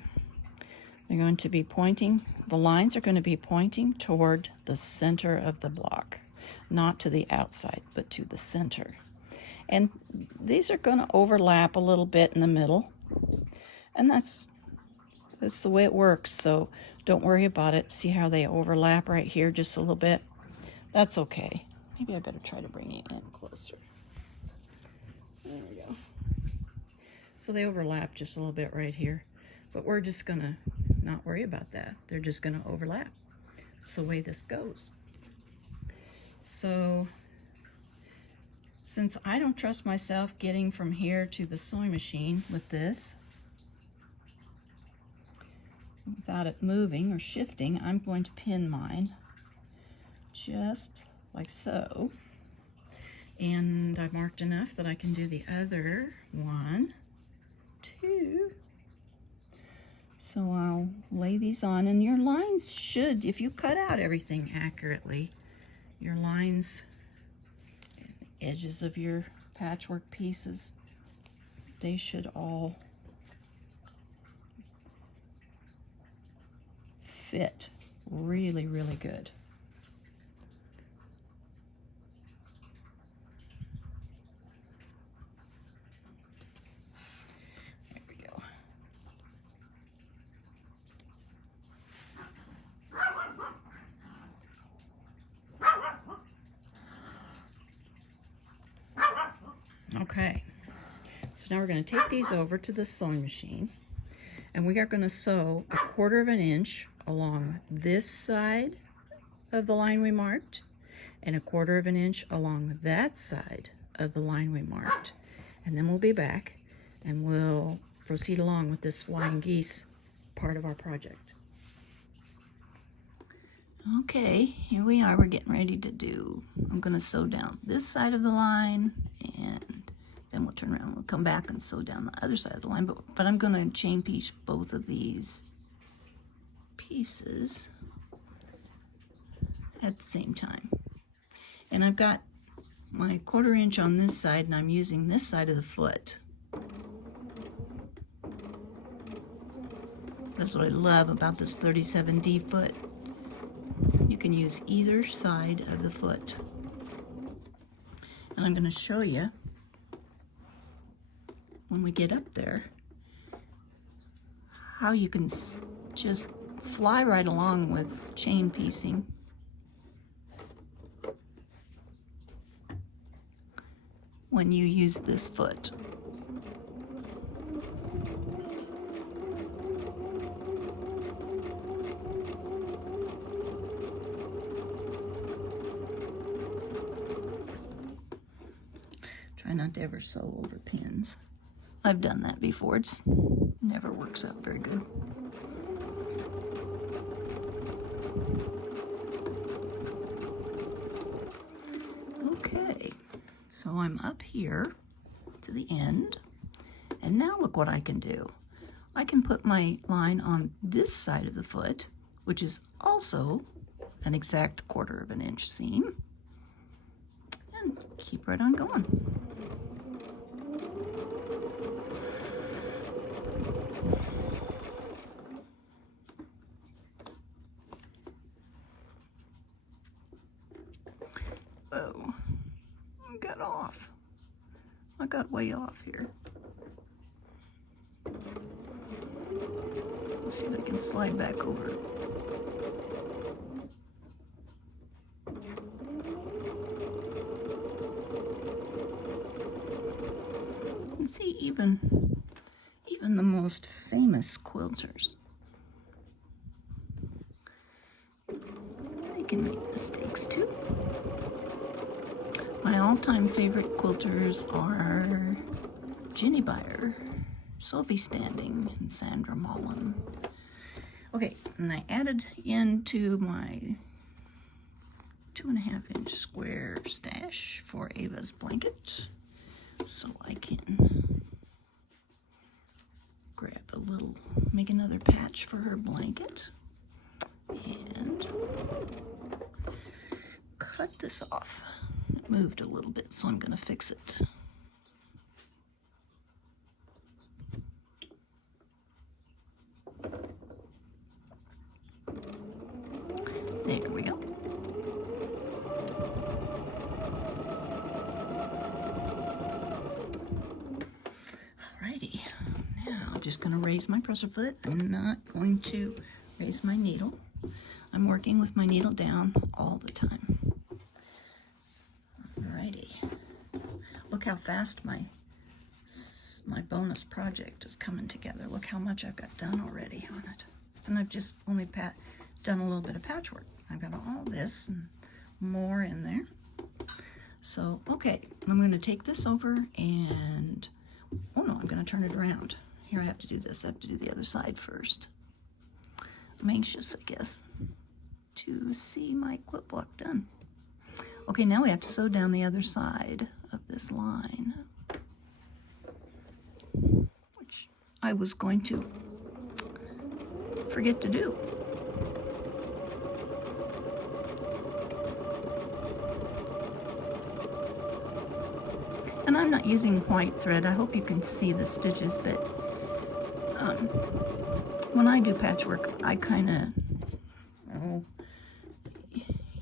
They're going to be pointing, the lines are going to be pointing toward the center of the block, not to the outside, but to the center. And these are going to overlap a little bit in the middle, and that's the way it works, so don't worry about it. See how they overlap right here just a little bit? That's okay. Maybe I better try to bring it in closer. There we go. So they overlap just a little bit right here, but we're just gonna not worry about that. They're just gonna overlap. It's the way this goes. So since I don't trust myself getting from here to the sewing machine with this without it moving or shifting, I'm going to pin mine just like so. And I marked enough that I can do the other one, two. So I'll lay these on, and your lines should, if you cut out everything accurately, your lines, edges of your patchwork pieces, they should all fit really, really good. There we go. Okay, so now we're going to take these over to the sewing machine, and we are going to sew 1/4 of an inch along this side of the line we marked, and 1/4 of an inch along that side of the line we marked. And then we'll be back and we'll proceed along with this flying geese part of our project. Okay, here we are. We're getting ready to do, I'm going to sew down this side of the line, and then we'll turn around, we'll come back and sew down the other side of the line, but I'm going to chain piece both of these pieces at the same time. And I've got my 1/4 inch on this side, and I'm using this side of the foot. That's what I love about this 37D foot. You can use either side of the foot. And I'm going to show you when we get up there how you can just fly right along with chain piecing. When you use this foot. Try not to ever sew over pins. I've done that before. It's never works out very good. Okay, so I'm up here to the end, and now look what I can do. I can put my line on this side of the foot, which is also an exact 1/4 of an inch seam, and keep right on going. Whoa, I got off. I got way off here. Let's see if I can slide back over. And see, even the most famous quilters, they can make mistakes too. My all-time favorite quilters are Ginny Byer, Sophie Standing, and Sandra Mullen. Okay, and I added into my 2.5 inch square stash for Ava's blanket, so I can grab a little, make another patch for her blanket, and cut this off. It moved a little bit, so I'm going to fix it. There we go. Alrighty, now I'm just going to raise my presser foot. I'm not going to raise my needle. I'm working with my needle down all the time. Alrighty, look how fast my bonus project is coming together. Look how much I've got done already on it. And I've just only done a little bit of patchwork. I've got all this and more in there. So, okay, I'm going to take this over and, oh no, I'm going to turn it around. Here I have to do this. I have to do the other side first. I'm anxious, I guess, to see my quilt block done. Okay, now we have to sew down the other side of this line, which I was going to forget to do. And I'm not using white thread. I hope you can see the stitches, but when I do patchwork, I kind of,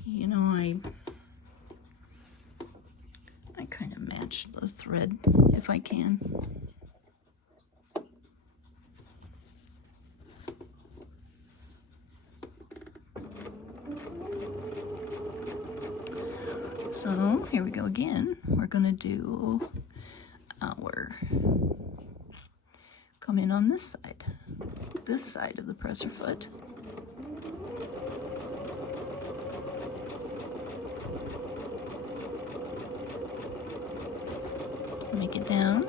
you know, I kind of match the thread if I can. So here we go again. We're going to do our, come in on this side of the presser foot. Make it down.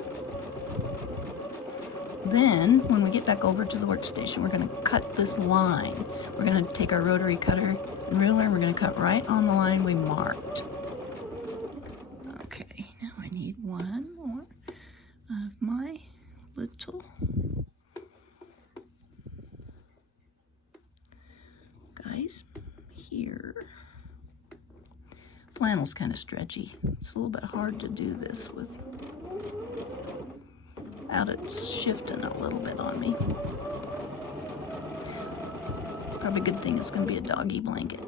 Then when we get back over to the workstation, we're going to cut this line. We're going to take our rotary cutter and ruler and we're going to cut right on the line we marked. Okay, now I need one more of my little guys here. Flannel's kind of stretchy. It's a little bit hard to do this without it shifting a little bit on me. Probably a good thing it's going to be a doggy blanket.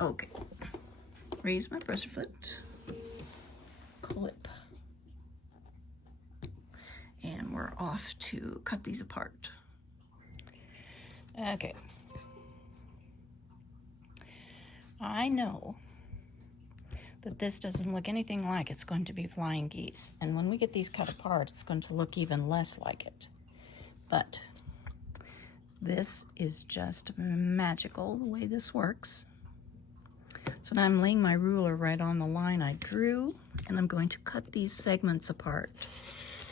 Okay. Raise my presser foot. Clip. And we're off to cut these apart. Okay. I know that this doesn't look anything like it's going to be flying geese. And when we get these cut apart, it's going to look even less like it. But this is just magical the way this works. So now I'm laying my ruler right on the line I drew, and I'm going to cut these segments apart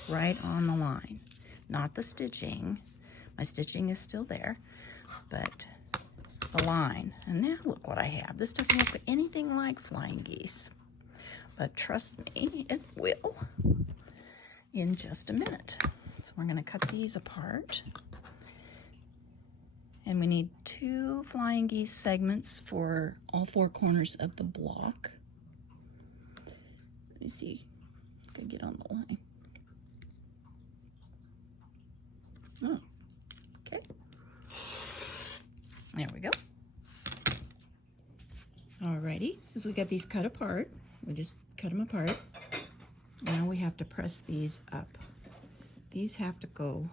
right on the line. Not the stitching. My stitching is still there, but the line. And now look what I have. This doesn't look anything like flying geese, but trust me, it will in just a minute. So we're going to cut these apart, and we need 2 flying geese segments for all 4 corners of the block. Let me see. I can get on the line. Oh, okay. There we go. Alrighty, since we got these cut apart, we just cut them apart. Now we have to press these up. These have to go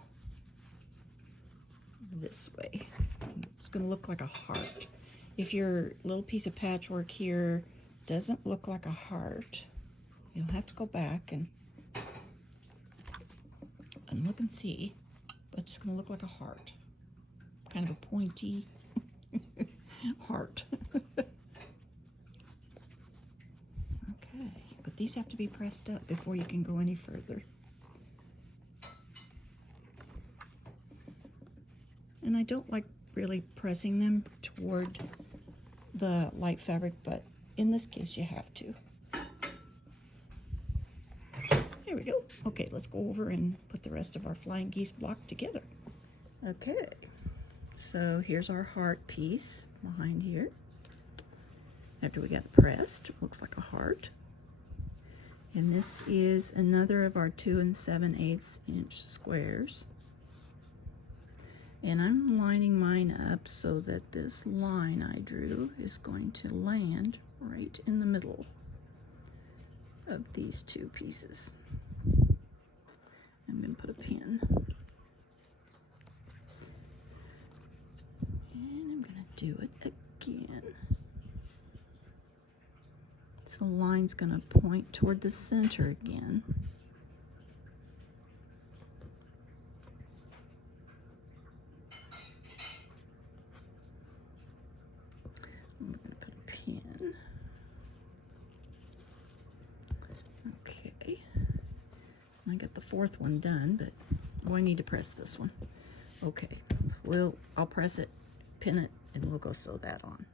this way. It's going to look like a heart. If your little piece of patchwork here doesn't look like a heart, you'll have to go back and look and see. But it's going to look like a heart. Kind of a pointy heart. Okay, but these have to be pressed up before you can go any further. And I don't like really pressing them toward the light fabric, but in this case you have to. There we go. Okay, let's go over and put the rest of our flying geese block together. Okay, so here's our heart piece behind here. After we got it pressed, it looks like a heart. And this is another of our 2 7/8 inch squares. And I'm lining mine up so that this line I drew is going to land right in the middle of these 2 pieces. I'm going to put a pin. And I'm going to do it again. So the line's going to point toward the center again. I'm going to put a pin. Okay. I got the 4th one done, but I need to press this one. Okay. I'll press it, pin it, and we'll go sew that on.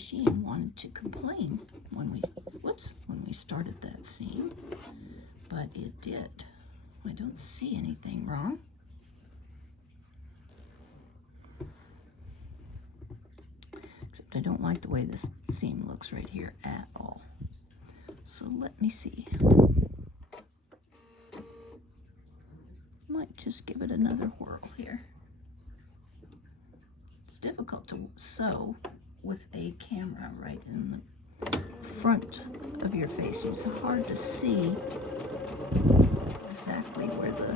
machine wanted to complain when we started that seam, but it did. I don't see anything wrong. Except I don't like the way this seam looks right here at all. So let me see. Might just give it another whirl here. It's difficult to sew with a camera right in the front of your face. It's hard to see exactly where the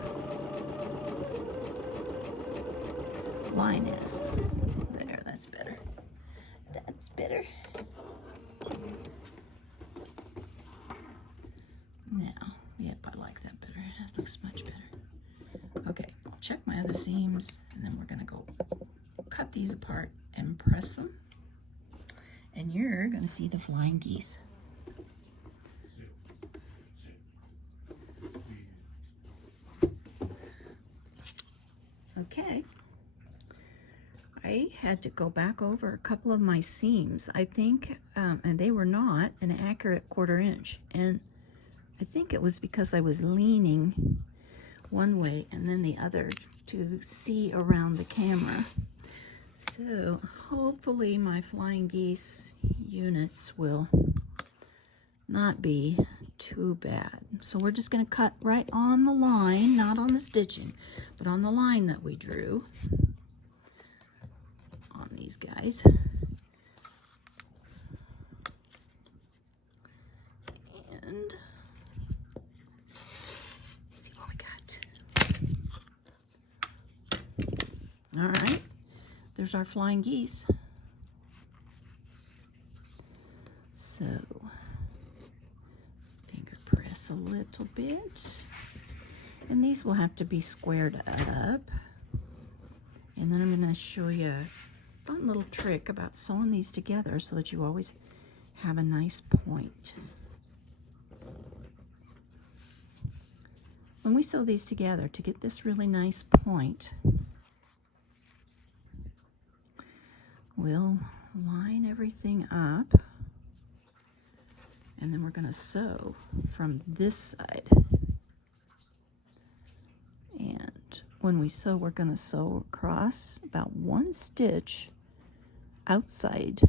line is. There, that's better. That's better. Now, yep, I like that better. That looks much better. Okay, I'll check my other seams, and then we're gonna go cut these apart and press them. And you're gonna see the flying geese. Okay, I had to go back over a couple of my seams, I think, and they were not an accurate 1/4 inch. And I think it was because I was leaning one way and then the other to see around the camera. So hopefully my flying geese units will not be too bad. So we're just going to cut right on the line, not on the stitching, but on the line that we drew on these guys. And let's see what we got. All right, there's our flying geese. So finger press a little bit, and these will have to be squared up. And then I'm going to show you a fun little trick about sewing these together so that you always have a nice point. When we sew these together, to get this really nice point, we'll line everything up, and then we're going to sew from this side. And when we sew, we're going to sew across about 1 stitch outside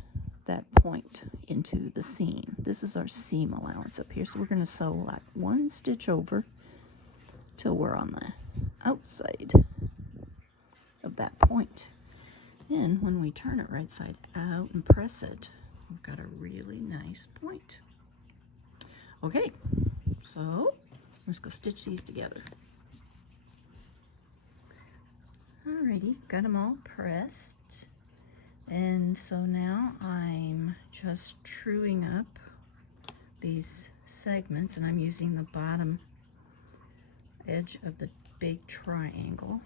that point into the seam. This is our seam allowance up here, so we're going to sew like 1 stitch over till we're on the outside of that point. Then when we turn it right side out and press it, we've got a really nice point. Okay, so let's go stitch these together. Alrighty, got them all pressed. And so now I'm just truing up these segments, and I'm using the bottom edge of the big triangle.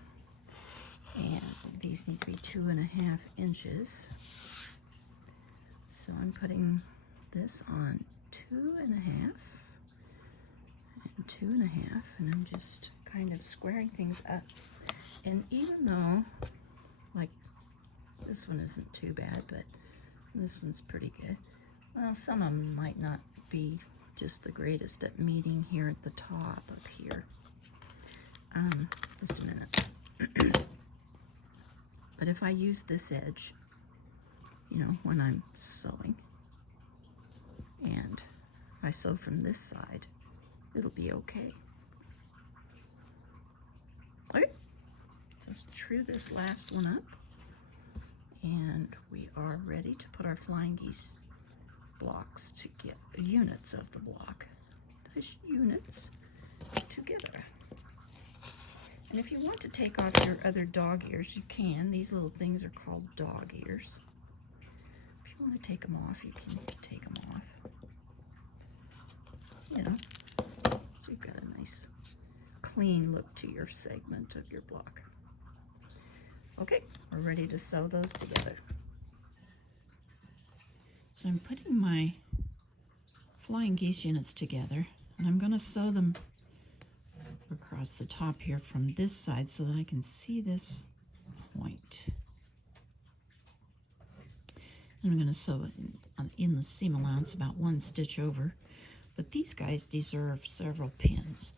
And these need to be 2.5 inches. So I'm putting this on 2.5 and 2.5, and I'm just kind of squaring things up. And even though, like, this one isn't too bad, but this one's pretty good. Well, some of them might not be just the greatest at meeting here at the top up here. Just a minute. But if I use this edge, you know, when I'm sewing, and I sew from this side, it'll be okay. All right, just true this last one up, and we are ready to put our flying geese blocks to get units of the block. Those units together. And if you want to take off your other dog ears, you can. These little things are called dog ears. If you want to take them off, you can take them off. You know, so you've got a nice clean look to your segment of your block. Okay, we're ready to sew those together. So I'm putting my flying geese units together, and I'm going to sew them across the top here from this side so that I can see this point. I'm going to sew in the seam allowance about 1 stitch over. But these guys deserve several pins.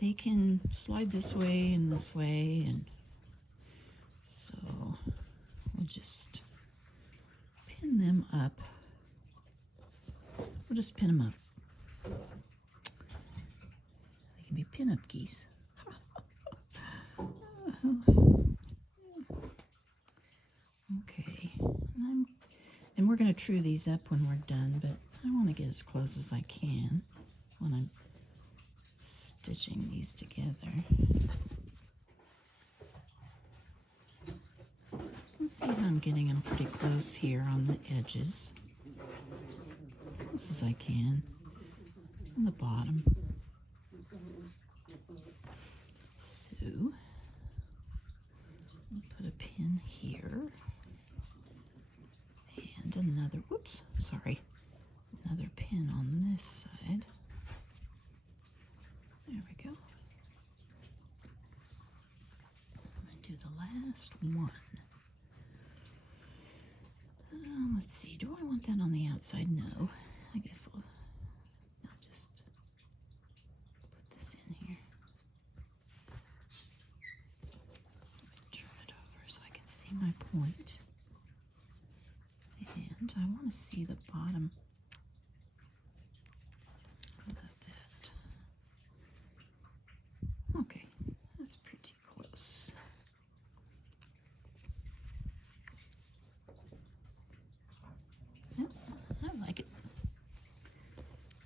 They can slide this way, and so we'll just pin them up. We'll just pin them up. They can be pin-up geese. Okay, and we're going to true these up when we're done, but I want to get as close as I can when I'm stitching these together. Let's see how I'm getting them pretty close here on the edges. Close as I can on the bottom. So, I'll put a pin here. And another, whoops, sorry, another pin on this side. There we go. I'm going to do the last one. Let's see, do I want that on the outside? No. I guess I'll just put this in here. Turn it over so I can see my point. And I want to see the bottom of that. Okay, that's pretty close. Yep, I like it.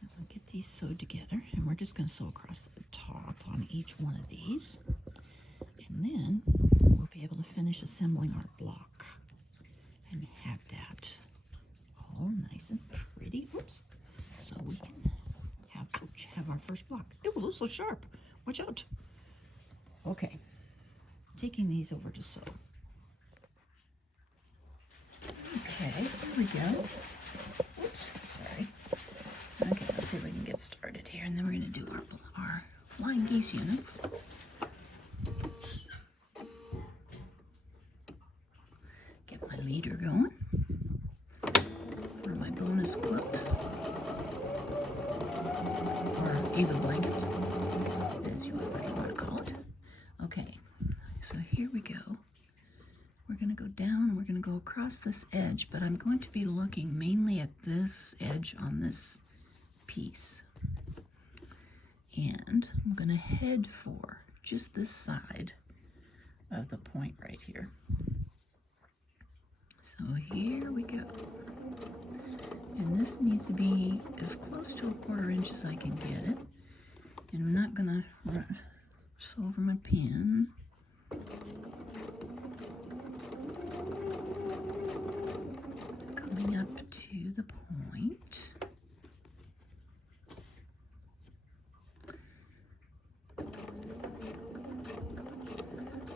I'll get these sewed together, and we're just going to sew across the top on each one of these. And then we'll be able to finish assembling our block and have that all nice and pretty. Whoops. So we can have our first block. It will look so sharp. Watch out. Okay. Taking these over to sew. Okay, here we go. Whoops, sorry. Okay, let's see if we can get started here, and then we're going to do our flying geese units. Get my leader going for my bonus quilt, or Ava blanket, as you already want to call it. Okay, so here we go. We're going to go down, and we're going to go across this edge, but I'm going to be looking mainly at this edge on this piece. And I'm going to head for just this side of the point right here. So here we go. And this needs to be as close to 1/4 inch as I can get it. And I'm not going to sew over my pin. Coming up to the point.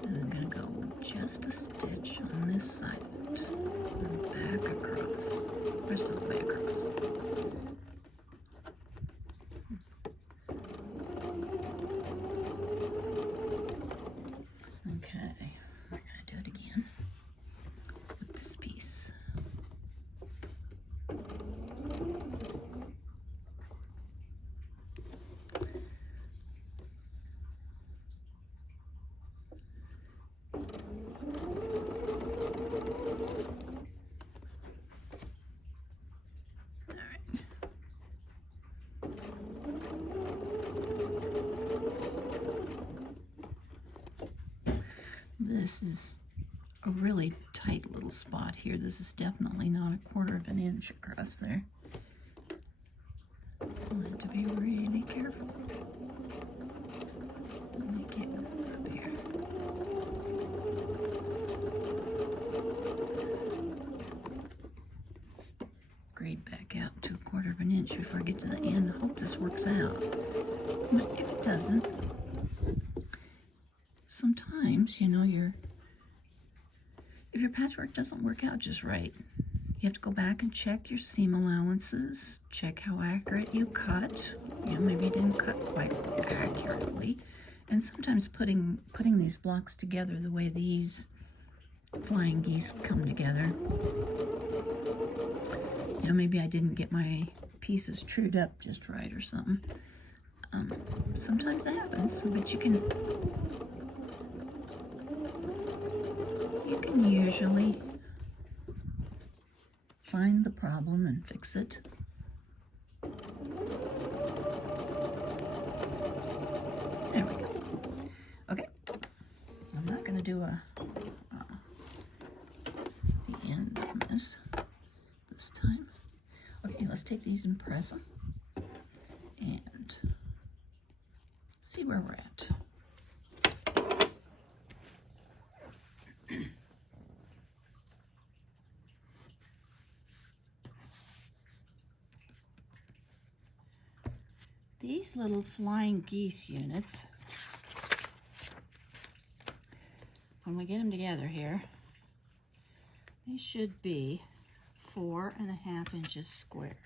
And I'm going to go just a stitch on this side of it. And back across. Rest of the way across. Okay, we're going to do it again with this piece. This is a really tight little spot here. This is definitely not 1/4 inch across there. I have to be really careful. Let me get up here. Grade back out to 1/4 inch before I get to the end. I hope this works out. But if it doesn't, sometimes, you know, if your patchwork doesn't work out just right, you have to go back and check your seam allowances, check how accurate you cut. You know, maybe you didn't cut quite accurately. And sometimes putting these blocks together the way these flying geese come together, You know, maybe I didn't get my pieces trued up just right or something. Sometimes that happens, but you can usually find the problem and fix it. There we go. Okay, I'm not going to do the end on this time. Okay, let's take these and press them and see where we're at. These little flying geese units, when we get them together here, they should be 4.5 inches square.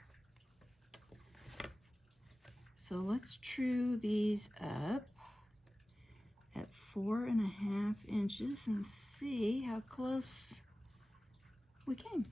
So let's true these up at 4.5 inches and see how close we came.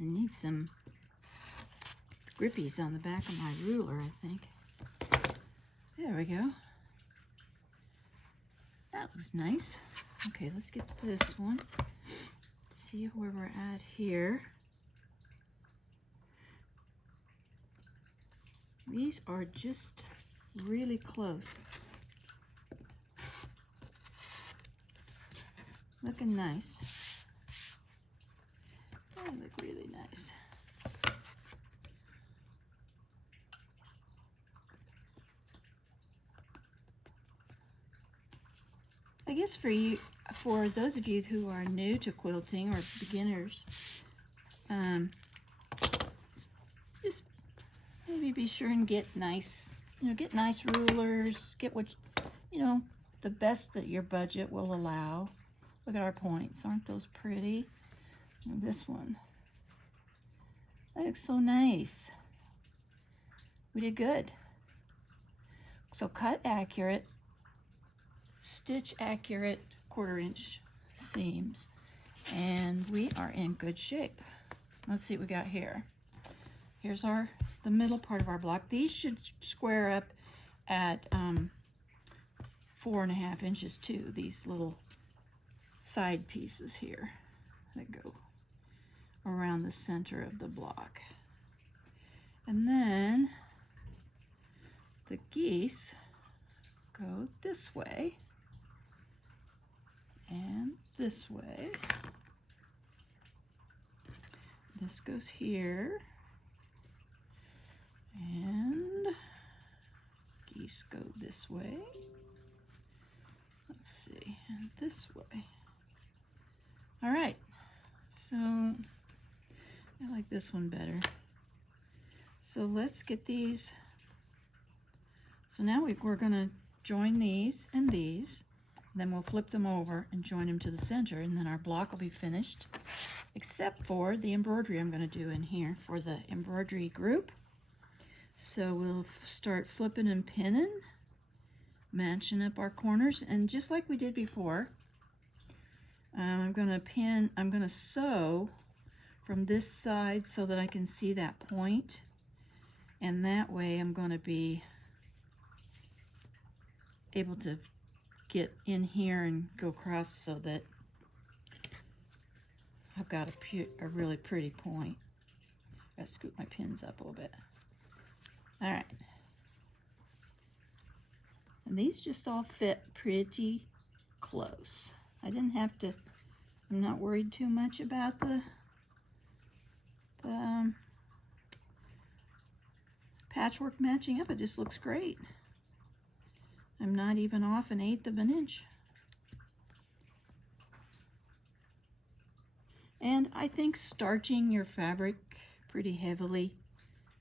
I need some grippies on the back of my ruler, I think. There we go. That looks nice. Okay, let's get this one. See where we're at here. These are just really close. Looking nice. They look really nice. I guess for those of you who are new to quilting or beginners, just maybe be sure and get nice, get nice rulers, get what, the best that your budget will allow. Look at our points, aren't those pretty? And this one, that looks so nice. We did good. So cut accurate, stitch accurate 1/4 inch seams, and we are in good shape. Let's see what we got here. Here's the middle part of our block. These should square up at 4.5 inches too, these little side pieces here that go around the center of the block. And then the geese go this way and this way. This goes here, and geese go this way. Let's see, and this way. All right, so I like this one better. So let's get these. So now we're gonna join these and these, and then we'll flip them over and join them to the center, and then our block will be finished, except for the embroidery I'm gonna do in here for the embroidery group. So we'll start flipping and pinning, matching up our corners, and just like we did before, I'm gonna sew from this side so that I can see that point, and that way I'm gonna be able to get in here and go across so that I've got a really pretty point. Gotta scoop my pins up a little bit. All right. And these just all fit pretty close. I'm not worried too much about the patchwork matching up. It just looks great. I'm not even off 1/8 of an inch. And I think starching your fabric pretty heavily,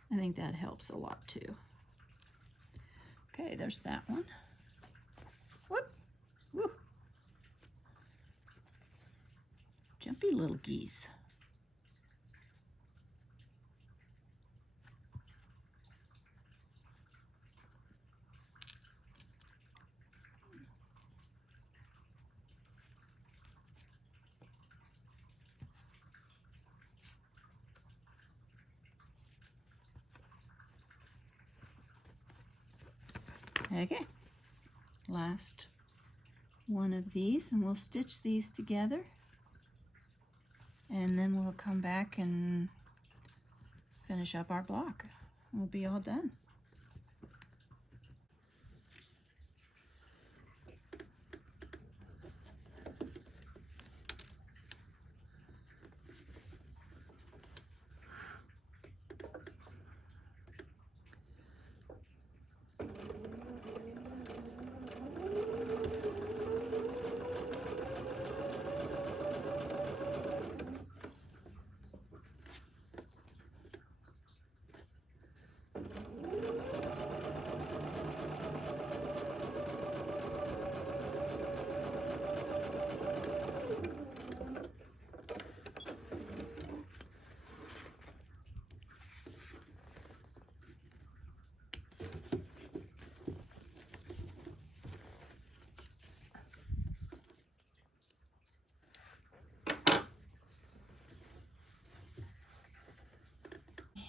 I think that helps a lot too. Okay, there's that one. Whoop, woo. Jumpy little geese. Okay, last one of these, and we'll stitch these together, and then we'll come back and finish up our block. We'll be all done.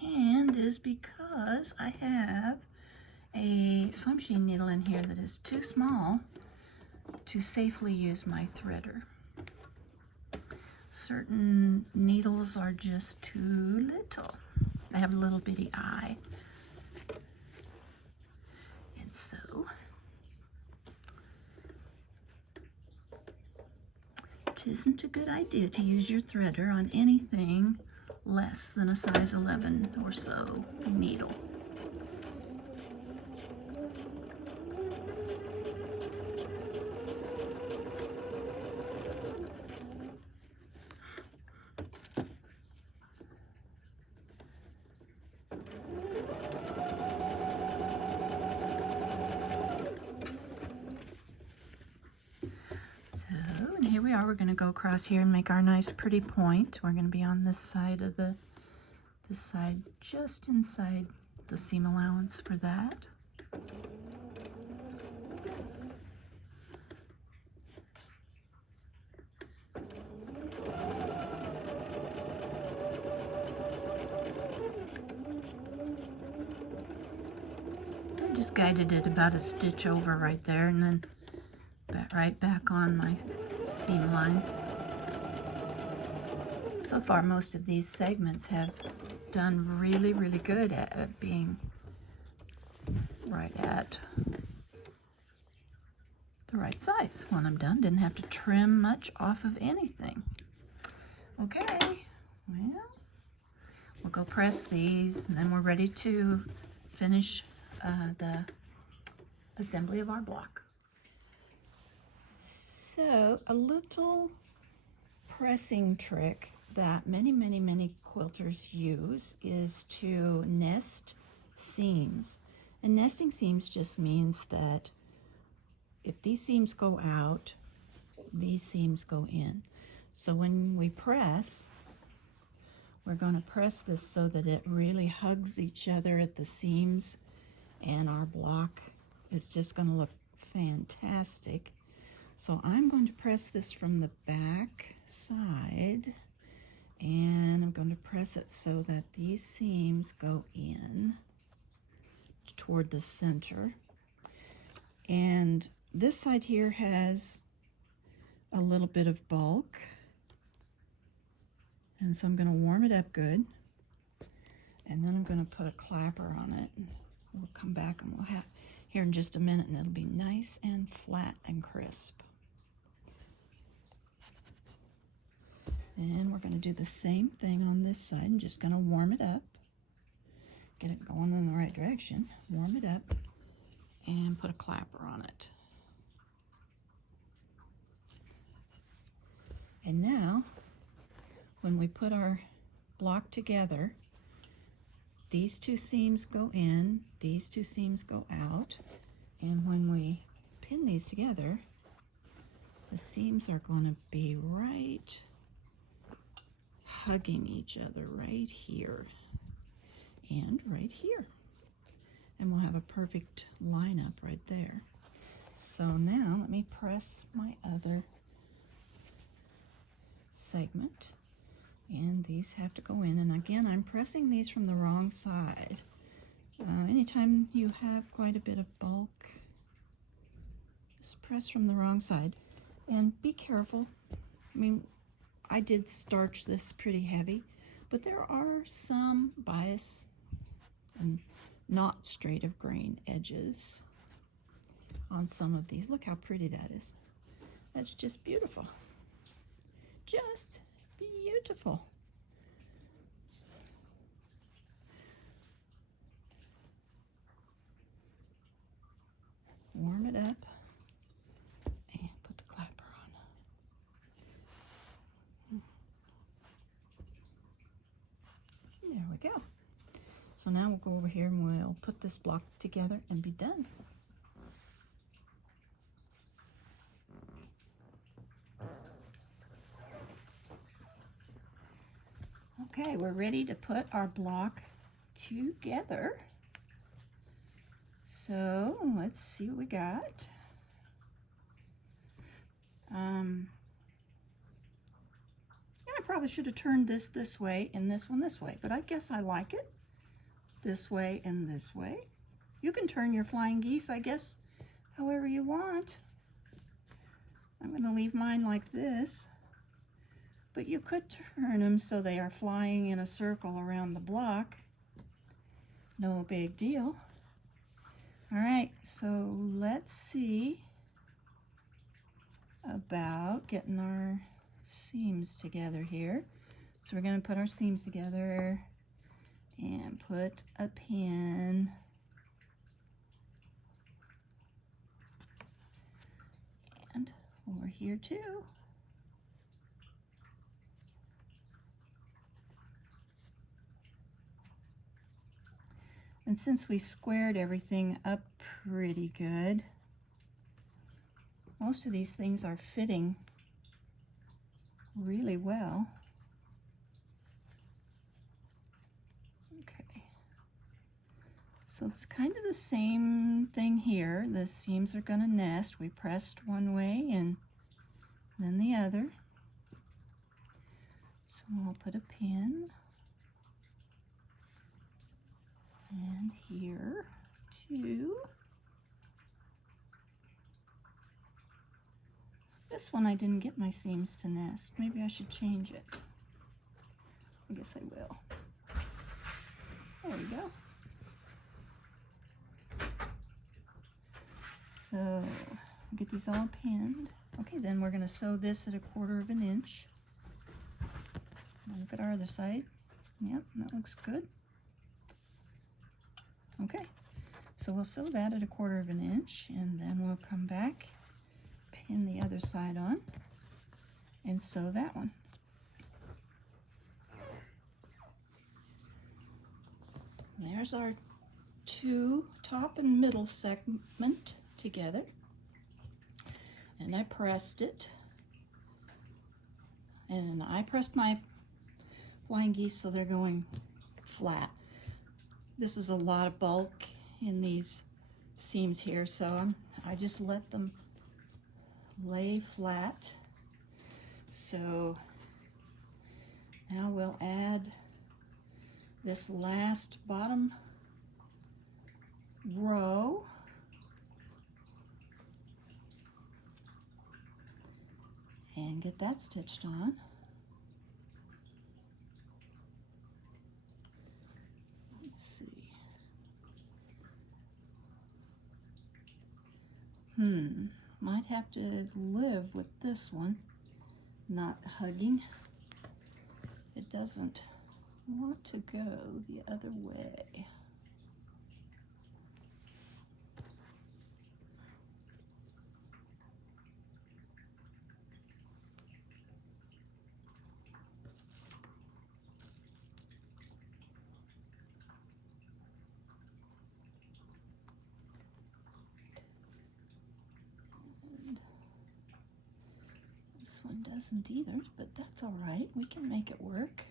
And is because I have a sewing machine needle in here that is too small to safely use my threader. Certain needles are just too little. They have a little bitty eye. And so it isn't a good idea to use your threader on anything less than a size 11 or so needle. Here we are, we're going to go across here and make our nice pretty point. We're going to be on this side of this side, just inside the seam allowance for that. I just guided it about a stitch over right there, and then right back on my seam line. So far, most of these segments have done really, really good at being right at the right size. When I'm done, didn't have to trim much off of anything. Okay, well, we'll go press these, and then we're ready to finish the assembly of our block. So a little pressing trick that many quilters use is to nest seams. And nesting seams just means that if these seams go out, these seams go in. So when we press, we're going to press this so that it really hugs each other at the seams, and our block is just going to look fantastic. So I'm going to press this from the back side, and I'm going to press it so that these seams go in toward the center. And this side here has a little bit of bulk, and so I'm going to warm it up good, and then I'm going to put a clapper on it. We'll come back and we'll have here in just a minute, and it'll be nice and flat and crisp. And we're going to do the same thing on this side. I'm just going to warm it up, get it going in the right direction, warm it up, and put a clapper on it. And now, when we put our block together, these two seams go in, these two seams go out, And when we pin these together, the seams are going to be right hugging each other right here and right here. And we'll have a perfect lineup right there. So now let me press my other segment. And these have to go in. And again, I'm pressing these from the wrong side. Anytime you have quite a bit of bulk, just press from the wrong side. And be careful. I mean, I did starch this pretty heavy, but there are some bias and not straight of grain edges on some of these. Look how pretty that is. That's just beautiful. Just beautiful. Warm it up and put the clapper on. There we go. So now we'll go over here and we'll put this block together and be done. Okay, we're ready to put our block together. So let's see what we got. I probably should have turned this way and this one this way, but I guess I like it this way and this way. You can turn your flying geese, I guess, however you want. I'm going to leave mine like this, but you could turn them so they are flying in a circle around the block. No big deal. All right, so let's see about getting our seams together here. So we're going to put our seams together and put a pin and over here too. And since we squared everything up pretty good, most of these things are fitting really well. Okay, so it's kind of the same thing here. The seams are going to nest. We pressed one way and then the other. So I'll put a pin. And here too. This one I didn't get my seams to nest. Maybe I should change it. I guess I will. There we go. So get these all pinned. Okay, then we're going to sew this at 1/4 of an inch. Look at our other side. Yep, that looks good. Okay, so we'll sew that at 1/4 of an inch, and then we'll come back, pin the other side on, and sew that one. There's our two top and middle segment together, and I pressed it, and I pressed my flying geese so they're going flat. This is a lot of bulk in these seams here, so I just let them lay flat. So now we'll add this last bottom row. And get that stitched on. Let's see. Might have to live with this one not hugging. It doesn't want to go the other way. One doesn't either, but that's all right. We can make it work.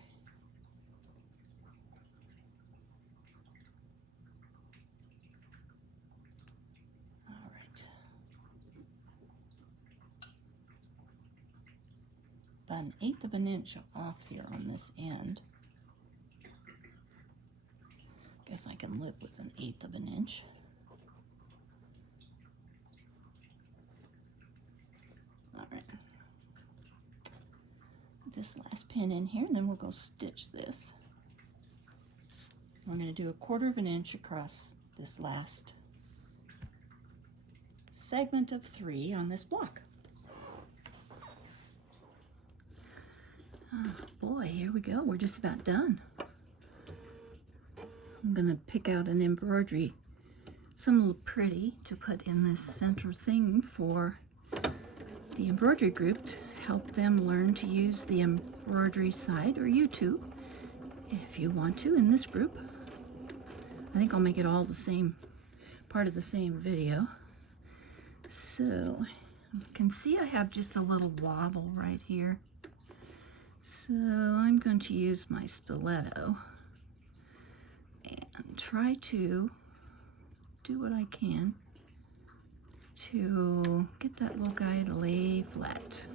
All right. About 1/8 of an inch off here on this end. Guess I can live with 1/8 of an inch. All right. This last pin in here, and then we'll go stitch this. We're going to do 1/4 of an inch across this last segment of 3 on this block. Oh boy, here we go. We're just about done. I'm going to pick out an embroidery, some little pretty to put in this center thing for the embroidery group to help them learn to use the embroidery side, or you too, if you want to, in this group. I think I'll make it all the same, part of the same video. So you can see I have just a little wobble right here. So I'm going to use my stiletto and try to do what I can to get that little guy to lay flat.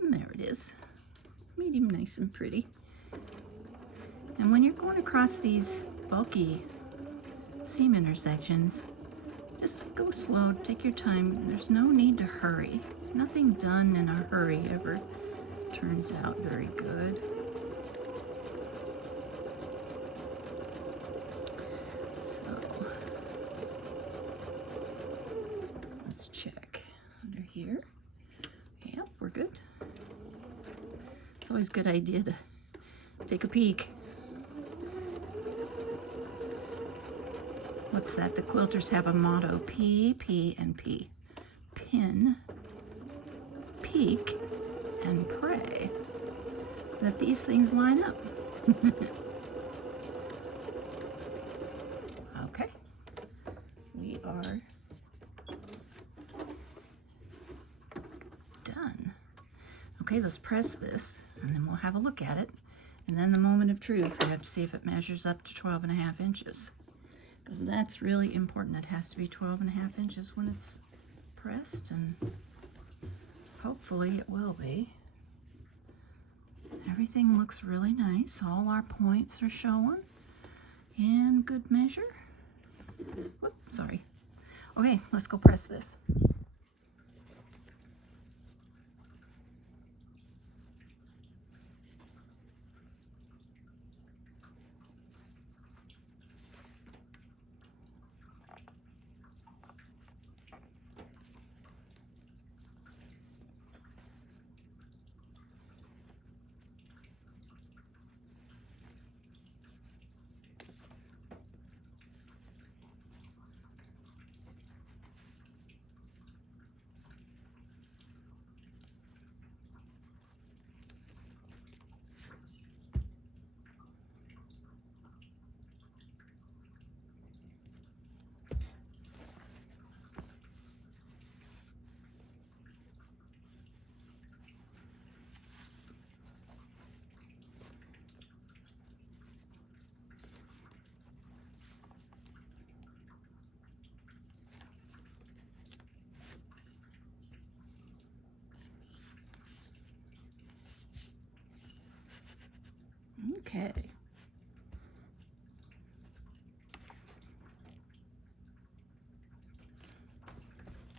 And there it is. Made him nice and pretty. And when you're going across these bulky seam intersections, just go slow, take your time. There's no need to hurry. Nothing done in a hurry ever turns out very good. So let's check under here. Yep, we're good. It's always a good idea to take a peek. What's that? The quilters have a motto: P, P, and P. Pin, peek, and pray that these things line up. Okay, we are done. Okay, let's press this, and then we'll have a look at it. And then the moment of truth, we have to see if it measures up to 12.5 inches. Because that's really important. It has to be 12.5 inches when it's pressed, and hopefully it will be. Everything looks really nice. All our points are showing in good measure. Whoop, sorry. Okay, let's go press this. Okay.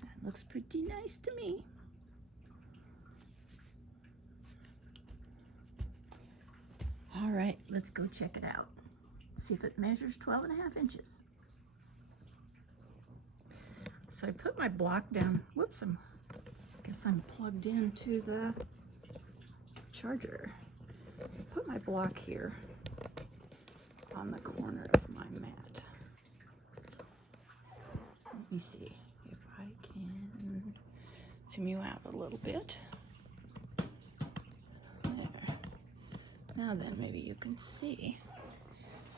That looks pretty nice to me. All right, let's go check it out. See if it measures 12.5 inches. So I put my block down. Whoops, I guess I'm plugged into the charger. Put my block here on the corner of my mat. Let me see if I can zoom you out a little bit. There. Now then, maybe you can see.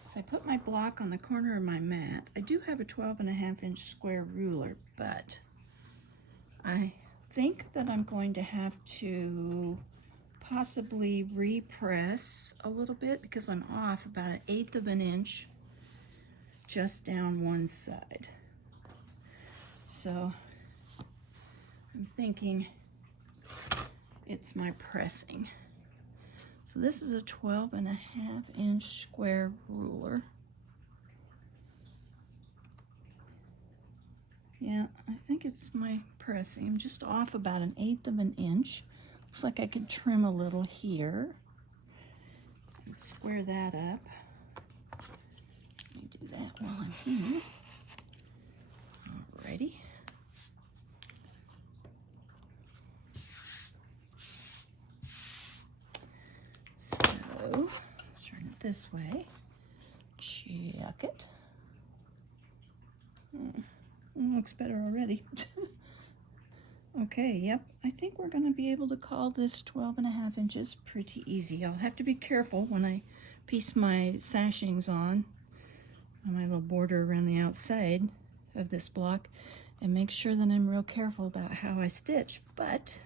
So I put my block on the corner of my mat. I do have a 12.5 inch square ruler, but I think that I'm going to have to possibly repress a little bit because I'm off about 1/8 of an inch just down one side. So I'm thinking it's my pressing. So this is a 12.5 inch square ruler. Yeah, I think it's my pressing. I'm just off about 1/8 of an inch. Looks like I could trim a little here and square that up. Let me do that while I'm here. Alrighty. So let's turn it this way. Check it. Looks better already. Okay, yep, I think we're going to be able to call this 12.5 inches pretty easy. I'll have to be careful when I piece my sashings on my little border around the outside of this block and make sure that I'm real careful about how I stitch, but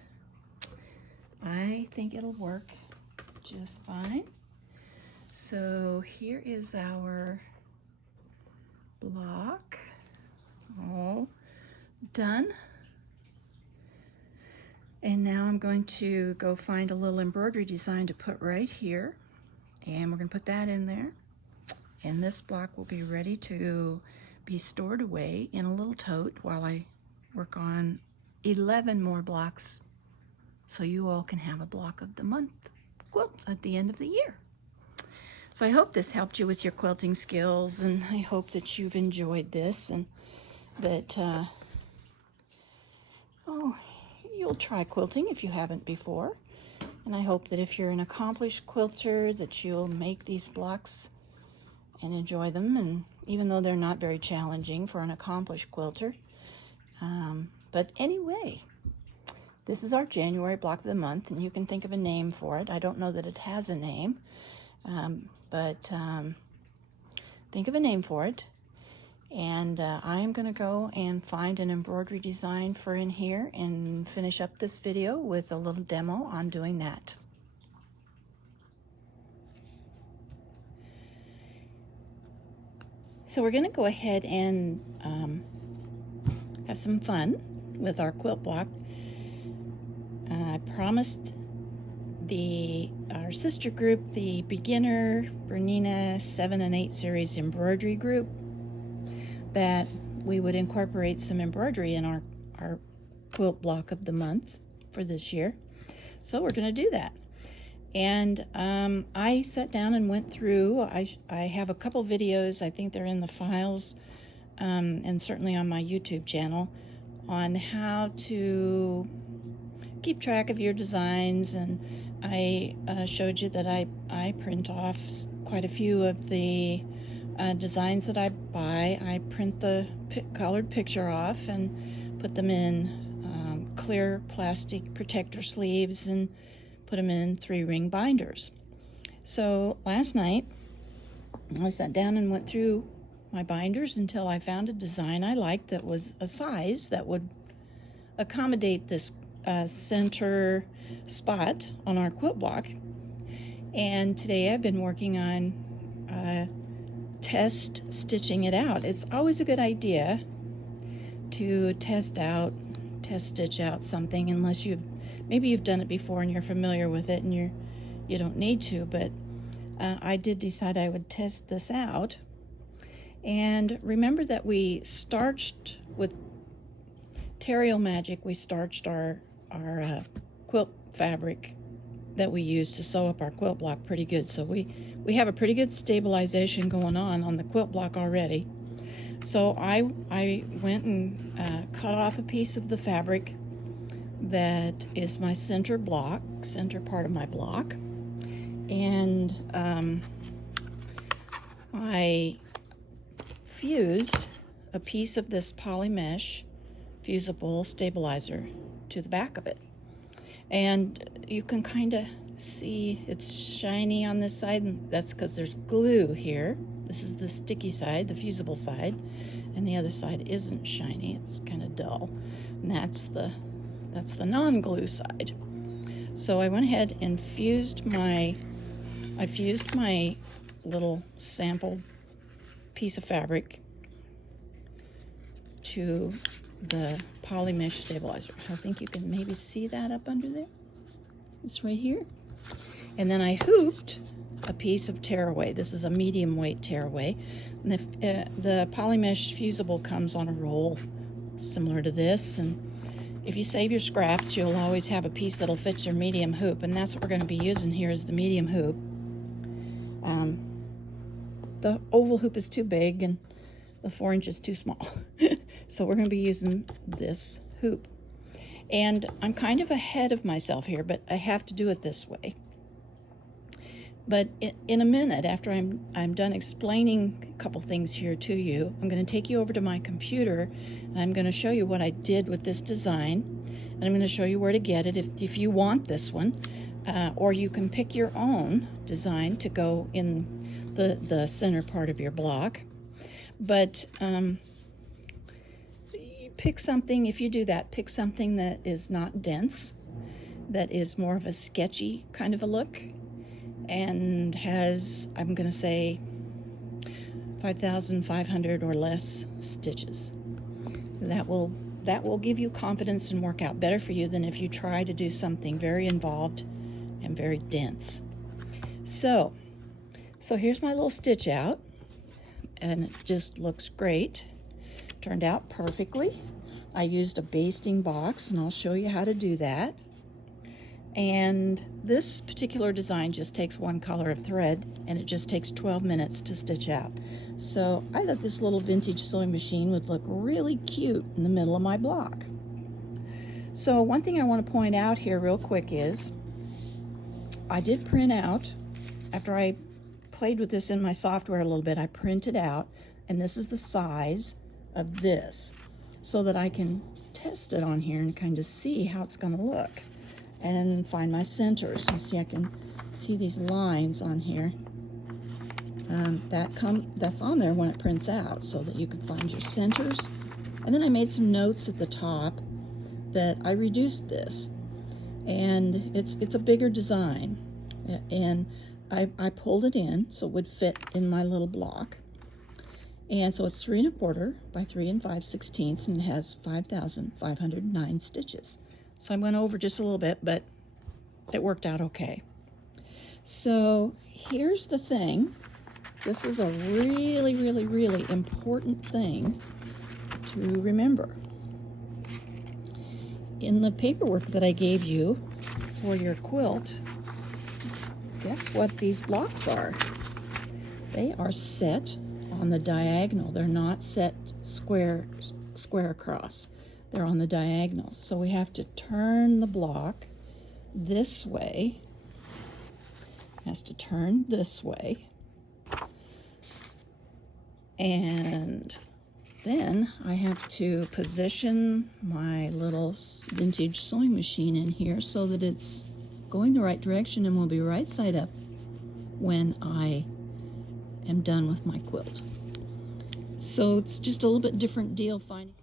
I think it'll work just fine. So here is our block all done. And now I'm going to go find a little embroidery design to put right here. And we're going to put that in there. And this block will be ready to be stored away in a little tote while I work on 11 more blocks so you all can have a block of the month quilt at the end of the year. So I hope this helped you with your quilting skills, and I hope that you've enjoyed this and that you'll try quilting if you haven't before. And I hope that if you're an accomplished quilter that you'll make these blocks and enjoy them, and even though they're not very challenging for an accomplished quilter. But anyway, this is our January block of the month, and you can think of a name for it. I don't know that it has a name, but think of a name for it. And I'm going to go and find an embroidery design for in here and finish up this video with a little demo on doing that. So we're going to go ahead and have some fun with our quilt block. I promised our sister group, the beginner Bernina 7 and 8 series embroidery group, that we would incorporate some embroidery in our quilt block of the month for this year. So we're going to do that. And I sat down and went through, I have a couple videos, I think they're in the files, and certainly on my YouTube channel, on how to keep track of your designs. And I showed you that I print off quite a few of the designs that I buy. I print the colored picture off and put them in clear plastic protector sleeves and put them in 3-ring binders. So last night I sat down and went through my binders until I found a design I liked that was a size that would accommodate this center spot on our quilt block. And today I've been working on test stitching it out. It's always a good idea to test stitch out something, unless maybe you've done it before and you're familiar with it and you don't need to, but I did decide I would test this out. And remember that we starched with Terrio Magic, we starched our quilt fabric that we use to sew up our quilt block pretty good. So we have a pretty good stabilization going on the quilt block already. So I went and cut off a piece of the fabric that is my center part of my block. And I fused a piece of this poly mesh fusible stabilizer to the back of it. And you can kind of see it's shiny on this side, and that's because there's glue here. This is the sticky side, the fusible side, and the other side isn't shiny, it's kind of dull. And that's the That's the non-glue side. So I went ahead and fused my little sample piece of fabric to the poly mesh stabilizer. I think you can maybe see that up under there. It's right here. And then I hooped a piece of tearaway. This is a medium weight tearaway. And the poly mesh fusible comes on a roll similar to this. And if you save your scraps, you'll always have a piece that'll fit your medium hoop. And that's what we're going to be using here is the medium hoop. The oval hoop is too big and the 4 inches too small. So we're going to be using this hoop. And I'm kind of ahead of myself here, but I have to do it this way. But in a minute, after I'm done explaining a couple things here to you, I'm going to take you over to my computer and I'm going to show you what I did with this design. And I'm going to show you where to get it if you want this one. Or you can pick your own design to go in the center part of your block. But pick something, if you do that, pick something that is not dense, that is more of a sketchy kind of a look, and has, I'm going to say, 5,500 or less stitches. That will give you confidence and work out better for you than if you try to do something very involved and very dense. So here's my little stitch out, and it just looks great. Turned out perfectly. I used a basting box, and I'll show you how to do that. And this particular design just takes one color of thread, and it just takes 12 minutes to stitch out. So I thought this little vintage sewing machine would look really cute in the middle of my block. So one thing I want to point out here real quick is I did print out, after I played with this in my software a little bit, I printed out, and this is the size of this, so that I can test it on here and kind of see how it's going to look and find my centers. You see, I can see these lines on here. That's on there when it prints out, so that you can find your centers. And then I made some notes at the top that I reduced this, and it's a bigger design, and I pulled it in so it would fit in my little block. And so it's 3 1/4 by 3 5/16, and it has 5,509 stitches. So I went over just a little bit, but it worked out okay. So here's the thing. This is a really, really, really important thing to remember. In the paperwork that I gave you for your quilt, guess what these blocks are? They are set on the diagonal. They're not set square across. They're on the diagonal. So we have to turn the block this way. It has to turn this way. And then I have to position my little vintage sewing machine in here so that it's going the right direction and will be right side up when I am done with my quilt. So it's just a little bit different deal finding.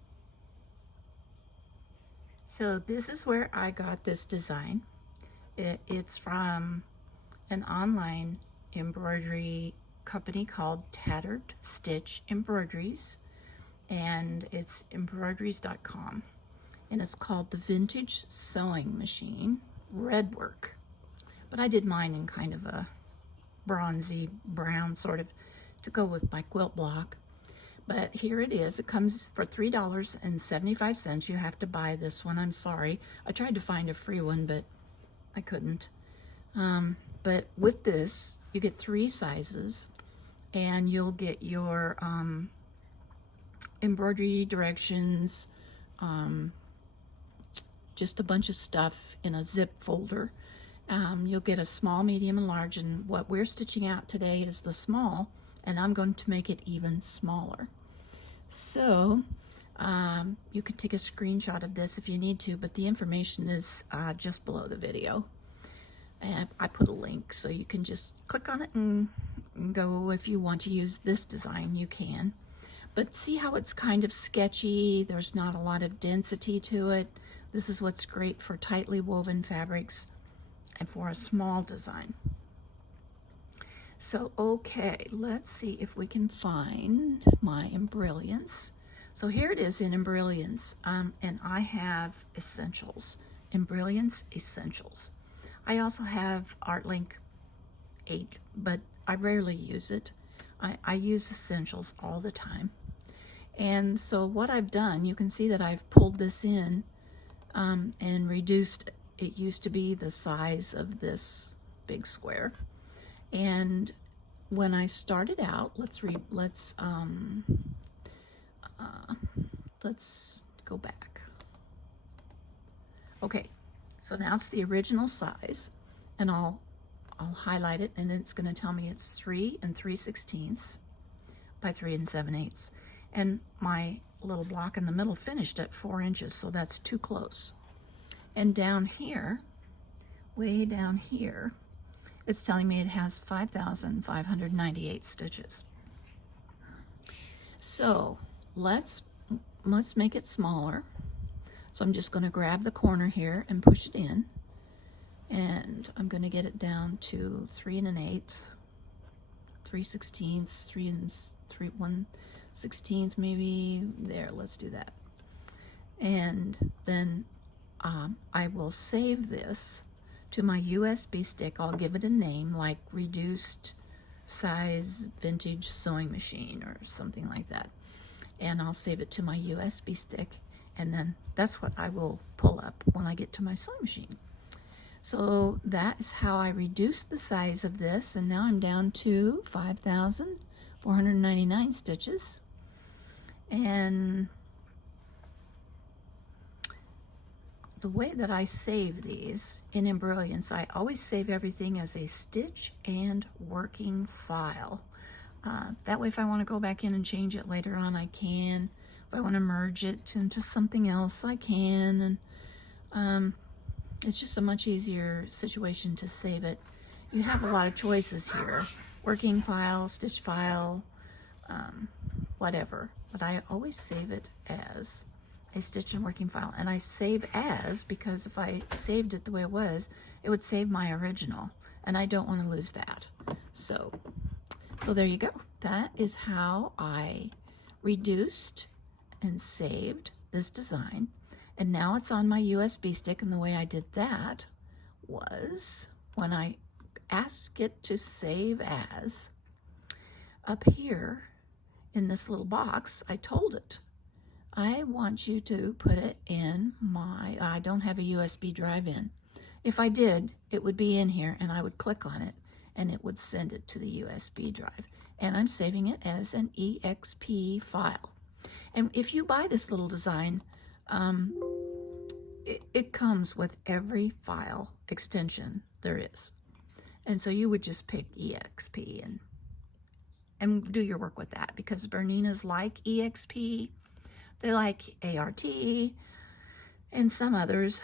So this is where I got this design. It's from an online embroidery company called Tattered Stitch Embroideries, and it's embroideries.com, and it's called the Vintage Sewing Machine Red Work. But I did mine in kind of a bronzy brown sort of to go with my quilt block. But here it is. It comes for $3.75. You have to buy this one. I'm sorry. I tried to find a free one, but I couldn't. But with this, you get 3 sizes, and you'll get your embroidery directions, just a bunch of stuff in a zip folder. You'll get a small, medium, and large, and what we're stitching out today is the small, and I'm going to make it even smaller. So you can take a screenshot of this if you need to, but the information is just below the video. And I put a link, so you can just click on it and go. If you want to use this design, you can. But see how it's kind of sketchy? There's not a lot of density to it. This is what's great for tightly woven fabrics and for a small design. So, okay, let's see if we can find my Embrilliance. So here it is in Embrilliance, and I have Essentials, Embrilliance Essentials. I also have ArtLink 8, but I rarely use it. I use Essentials all the time. And so what I've done, you can see that I've pulled this in and reduced. It used to be the size of this big square. And when I started out, let's go back. Okay, so now it's the original size, and I'll highlight it, and it's going to tell me it's 3 3/16 by 3 7/8. And my little block in the middle finished at 4 inches, so that's too close. And down here, way down here, it's telling me it has 5,598 stitches. So let's make it smaller. So I'm just going to grab the corner here and push it in, and I'm going to get it down to 3 1/8, 3/16, 1/16 maybe. There, let's do that. And then I will save this to my USB stick. I'll give it a name like Reduced Size Vintage Sewing Machine or something like that. And I'll save it to my USB stick, and then that's what I will pull up when I get to my sewing machine. So that is how I reduced the size of this, and now I'm down to 5,499 stitches. And the way that I save these in Embrilliance, I always save everything as a stitch and working file. That way if I want to go back in and change it later on, I can. If I want to merge it into something else, I can. And it's just a much easier situation to save it. You have a lot of choices here. Working file, stitch file, whatever. But I always save it as a stitch and working file. And I save as because if I saved it the way it was, it would save my original. And I don't want to lose that. So there you go. That is how I reduced and saved this design. And now it's on my USB stick, and the way I did that was when I asked it to save as, up here in this little box, I told it, I want you to put it in I don't have a USB drive in. If I did, it would be in here, and I would click on it, and it would send it to the USB drive. And I'm saving it as an EXP file. And if you buy this little design, it comes with every file extension there is. And so you would just pick EXP and do your work with that, because Bernina's like EXP, they like ART, and some others,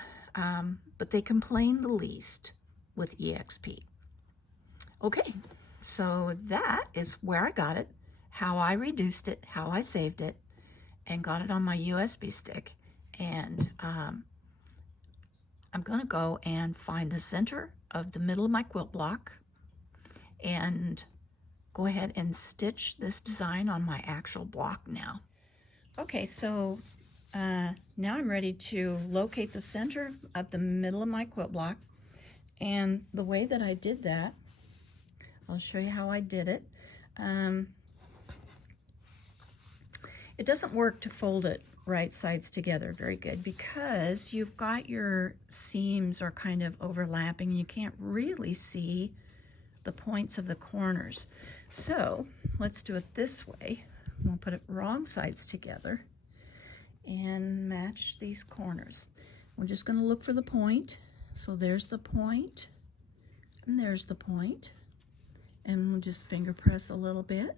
but they complain the least with EXP. Okay, so that is where I got it, how I reduced it, how I saved it, and got it on my USB stick. And I'm going to go and find the center of the middle of my quilt block and go ahead and stitch this design on my actual block now. Okay, so now I'm ready to locate the center of the middle of my quilt block. And the way that I did that, I'll show you how I did it. It doesn't work to fold it right sides together very good because you've got your seams are kind of overlapping. You can't really see the points of the corners. So let's do it this way. We'll put it wrong sides together and match these corners. We're just going to look for the point. So there's the point, and there's the point. And we'll just finger press a little bit,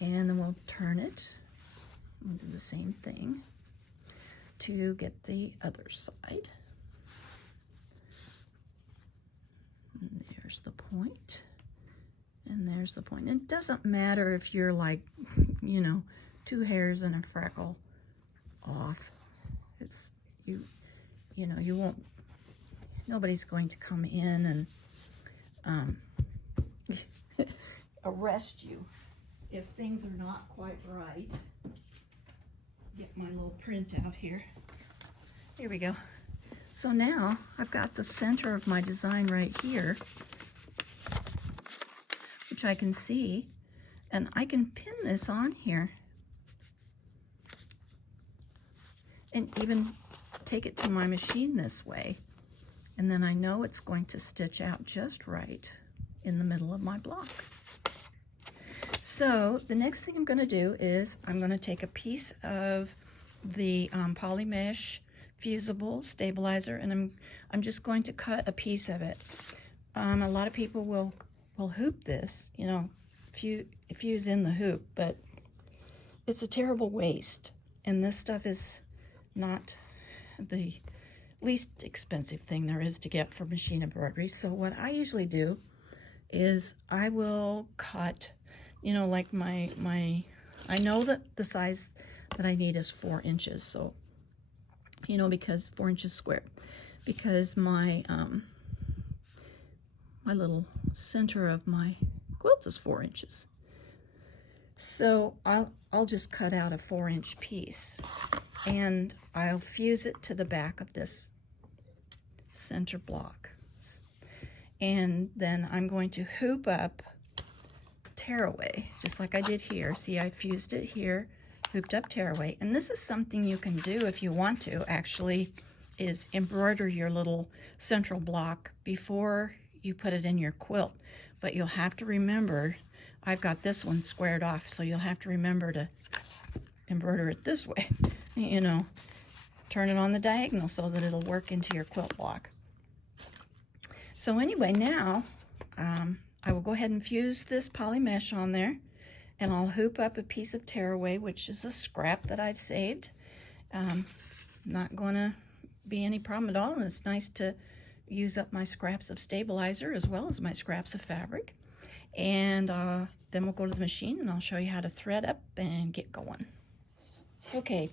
and then we'll turn it. We'll do the same thing to get the other side. And there's the point, and there's the point. It doesn't matter if you're like, 2 hairs and a freckle off. It's, you know, you won't, nobody's going to come in and arrest you if things are not quite right. Get my little print out here. Here we go. So now I've got the center of my design right here, which I can see, and I can pin this on here and even take it to my machine this way, and then I know it's going to stitch out just right in the middle of my block. So the next thing I'm going to do is I'm going to take a piece of the poly mesh fusible stabilizer, and I'm just going to cut a piece of it. A lot of people will hoop this, you know, fuse in the hoop, but it's a terrible waste, and this stuff is not the least expensive thing there is to get for machine embroidery. So what I usually do is I will cut, you know, like I know that the size that I need is 4 inches, so, you know, because 4 inches square, because my my little center of my quilt is 4 inches. So I'll just cut out a 4-inch piece, and I'll fuse it to the back of this center block. And then I'm going to hoop up tearaway, just like I did here. See, I fused it here, hooped up tearaway. And this is something you can do if you want to, actually, is embroider your little central block before you put it in your quilt. But you'll have to remember, I've got this one squared off, so you'll have to remember to embroider it this way. You know, turn it on the diagonal so that it'll work into your quilt block. So anyway, now I will go ahead and fuse this poly mesh on there, and I'll hoop up a piece of tearaway, which is a scrap that I've saved. Not going to be any problem at all, and it's nice to use up my scraps of stabilizer as well as my scraps of fabric. And then we'll go to the machine, and I'll show you how to thread up and get going. Okay,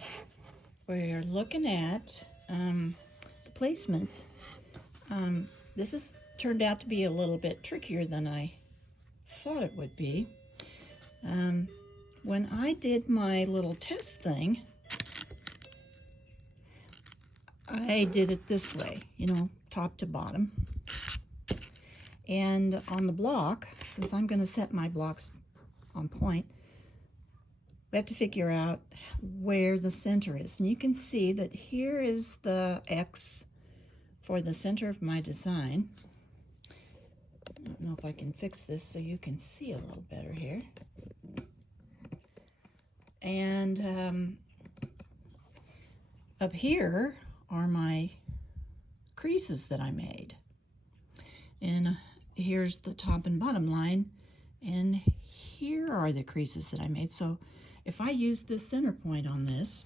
we're looking at the placement. This has turned out to be a little bit trickier than I thought it would be. When I did my little test thing, I did it this way, you know, top to bottom. And on the block, since I'm going to set my blocks on point, we have to figure out where the center is. And you can see that here is the X for the center of my design. I don't know if I can fix this so you can see a little better here. And up here are my creases that I made. And here's the top and bottom line, and here are the creases that I made. So if I use this center point on this,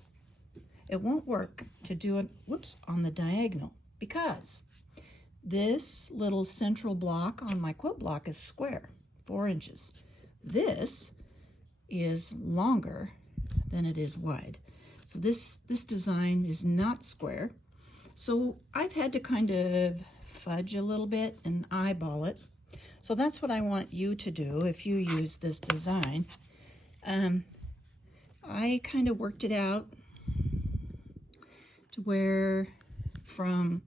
it won't work to do it, whoops, on the diagonal, because this little central block on my quilt block is square, 4 inches. This is longer than it is wide. So this design is not square. So I've had to kind of fudge a little bit and eyeball it. So that's what I want you to do if you use this design. I kind of worked it out to where from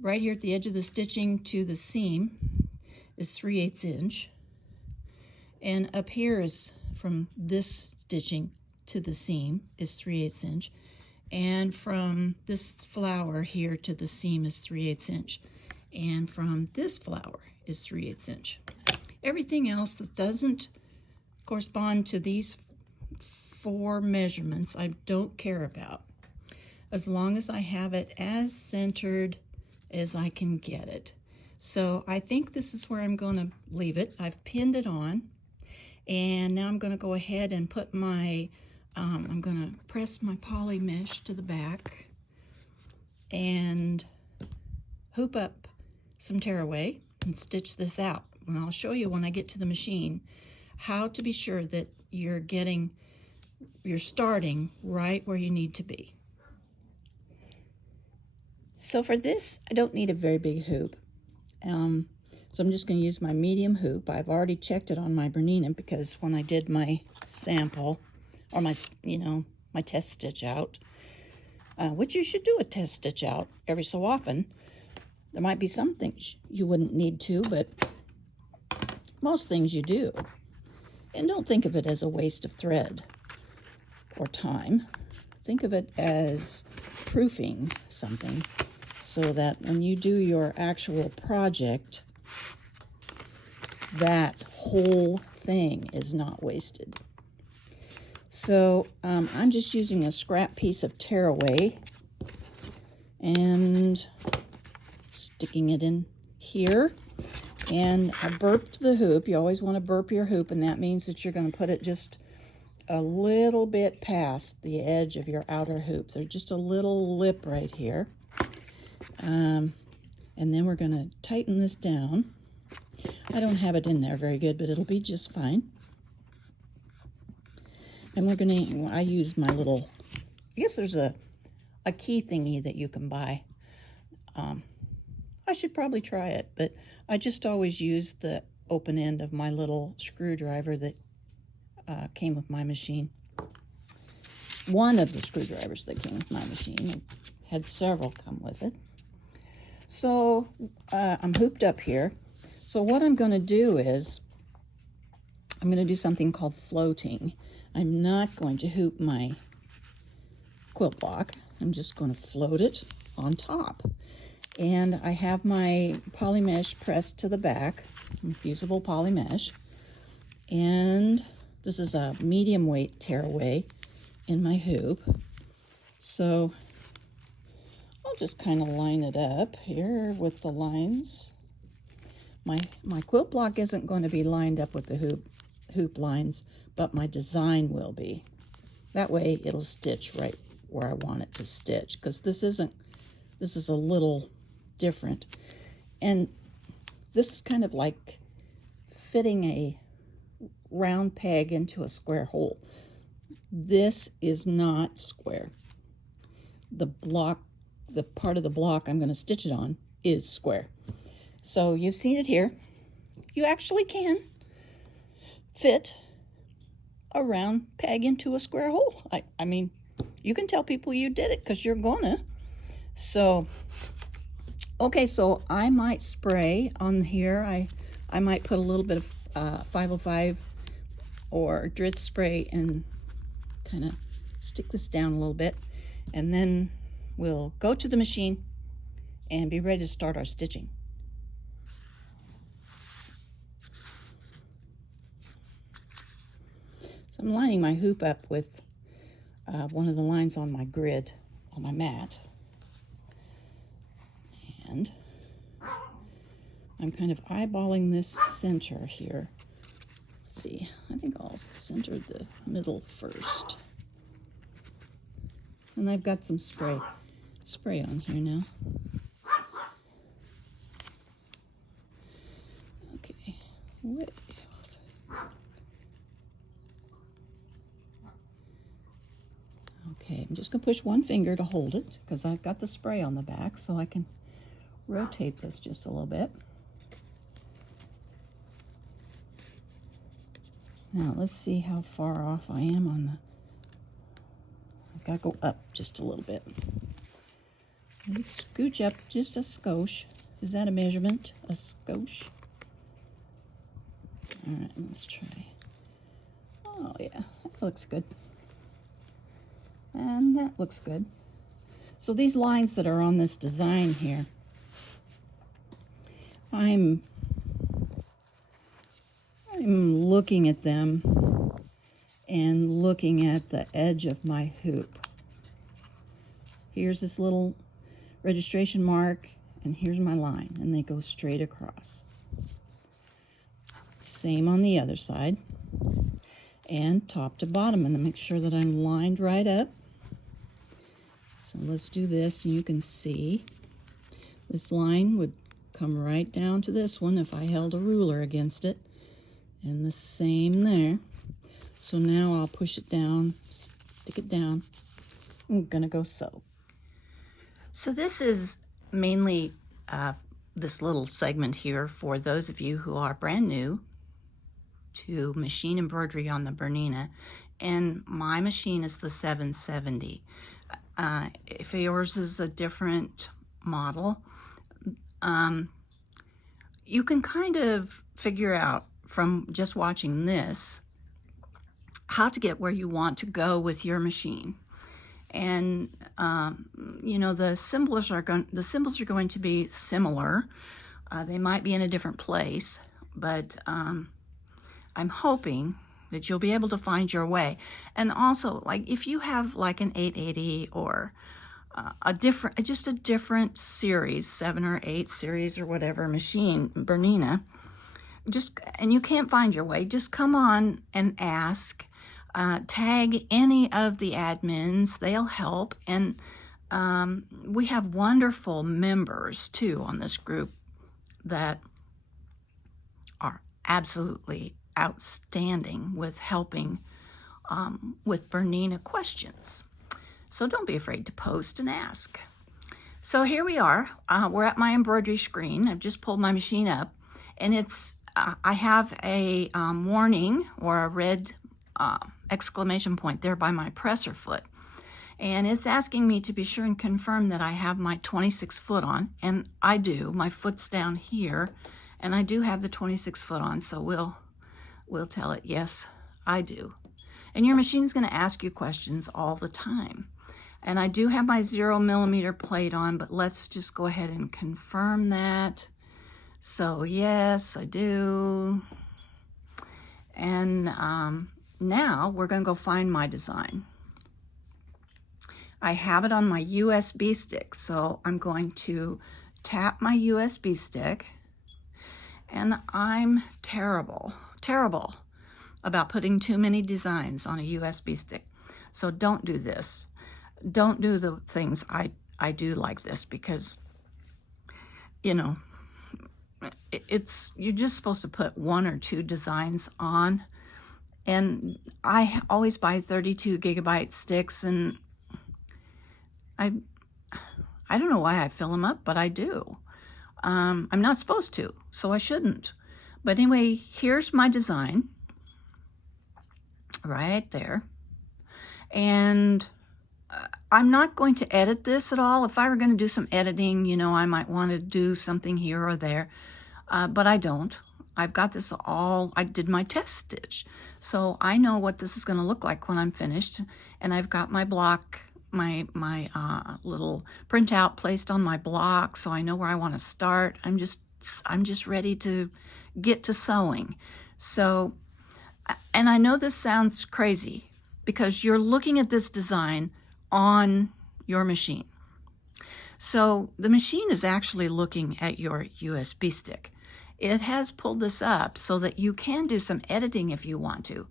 right here at the edge of the stitching to the seam is 3/8 inch. And up here is from this stitching to the seam is 3/8 inch. And from this flower here to the seam is 3/8 inch. And from this flower is 3/8 inch. Everything else that doesn't correspond to these 4 measurements, I don't care about, as long as I have it as centered as I can get it. So I think this is where I'm going to leave it. I've pinned it on, and now I'm going to go ahead and put my I'm going to press my poly mesh to the back and hoop up some tearaway and stitch this out. And I'll show you when I get to the machine how to be sure that you're starting right where you need to be. So for this, I don't need a very big hoop. So I'm just going to use my medium hoop. I've already checked it on my Bernina because when I did my sample, or my, my test stitch out, which you should do a test stitch out every so often. There might be some things you wouldn't need to, but most things you do. And don't think of it as a waste of thread or time. Think of it as proofing something so that when you do your actual project, that whole thing is not wasted. So I'm just using a scrap piece of tearaway and sticking it in here. And I burped the hoop. You always want to burp your hoop, and that means that you're going to put it just a little bit past the edge of your outer hoop. There's just a little lip right here. And then we're going to tighten this down. I don't have it in there very good, but it'll be just fine. And we're going to, I use my little, I guess there's a key thingy that you can buy. I should probably try it, but I just always use the open end of my little screwdriver that came with my machine. One of the screwdrivers that came with my machine. I had several come with it. So I'm hooped up here. So what I'm going to do is I'm going to do something called floating. I'm not going to hoop my quilt block. I'm just going to float it on top. And I have my poly mesh pressed to the back, fusible poly mesh. And this is a medium weight tearaway in my hoop. So I'll just kind of line it up here with the lines. My quilt block isn't going to be lined up with the hoop lines, but my design will be. That way it'll stitch right where I want it to stitch, because this is a little different. And this is kind of like fitting a round peg into a square hole. This is not square. The part of the block I'm going to stitch it on is square. So you've seen it here. You actually can fit a round peg into a square hole. I mean, you can tell people you did it because you're gonna. So, okay, so I might spray on here. I might put a little bit of 505 or Dritz spray and kind of stick this down a little bit. And then we'll go to the machine and be ready to start our stitching. So I'm lining my hoop up with one of the lines on my grid, on my mat. And I'm kind of eyeballing this center here. Let's see, I think I'll center the middle first. And I've got some spray on here now. Okay, way off. Okay, I'm just going to push one finger to hold it because I've got the spray on the back, so I can rotate this just a little bit. Now let's see how far off I am on the, I've got to go up just a little bit. Maybe scooch up just a skosh. Is that a measurement? A skosh? All right, let's try. Oh yeah, that looks good. And that looks good. So these lines that are on this design here, I'm looking at them and looking at the edge of my hoop. Here's this little registration mark, and here's my line, and they go straight across. Same on the other side, and top to bottom, and make sure that I'm lined right up. So let's do this, and you can see this line would come right down to this one if I held a ruler against it, and the same there. So now I'll push it down, stick it down. I'm gonna go sew. So this is mainly this little segment here for those of you who are brand new to machine embroidery on the Bernina, and my machine is the 770. If yours is a different model, you can kind of figure out from just watching this how to get where you want to go with your machine. And you know, the symbols are going to be similar. They might be in a different place, but I'm hoping that you'll be able to find your way. And also, like, if you have like an 880 or just a different series, 7 or 8 series or whatever machine, Bernina, and you can't find your way, just come on and ask. Tag any of the admins, they'll help. And we have wonderful members too on this group that are absolutely outstanding with helping with Bernina questions. So don't be afraid to post and ask. So here we are. We're at my embroidery screen. I've just pulled my machine up, and it's I have a warning or a red exclamation point there by my presser foot, and it's asking me to be sure and confirm that I have my 26 foot on, and I do. My foot's down here, and I do have the 26 foot on, so we'll tell it yes, I do. And your machine's going to ask you questions all the time. And I do have my 0mm plate on, but let's just go ahead and confirm that. So yes, I do. And now we're going to go find my design. I have it on my USB stick, so I'm going to tap my USB stick. And I'm terrible about putting too many designs on a USB stick. So don't do this. Don't do the things I do like this, because, you know, you're just supposed to put 1 or 2 designs on. And I always buy 32 gigabyte sticks, and I don't know why I fill them up, but I do. I'm not supposed to, so I shouldn't. But anyway, here's my design right there. And I'm not going to edit this at all. If I were going to do some editing, you know, I might want to do something here or there, but I don't. I've got this all, I did my test stitch, so I know what this is going to look like when I'm finished. And I've got my block, my little printout placed on my block, so I know where I want to start. I'm just ready to get to sewing. So, and I know this sounds crazy because you're looking at this design on your machine. So the machine is actually looking at your USB stick. It has pulled this up so that you can do some editing if you want to,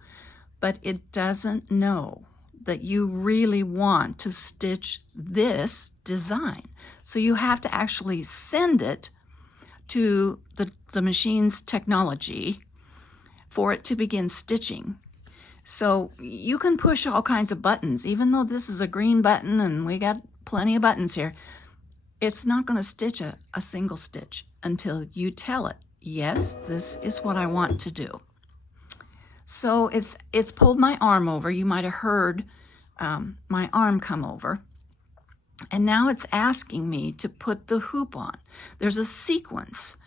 but it doesn't know that you really want to stitch this design. So you have to actually send it to the machine's technology for it to begin stitching. So you can push all kinds of buttons, even though this is a green button and we got plenty of buttons here. It's not going to stitch a single stitch until you tell it, yes, this is what I want to do. So it's pulled my arm over. You might have heard my arm come over. And now it's asking me to put the hoop on. There's a sequence.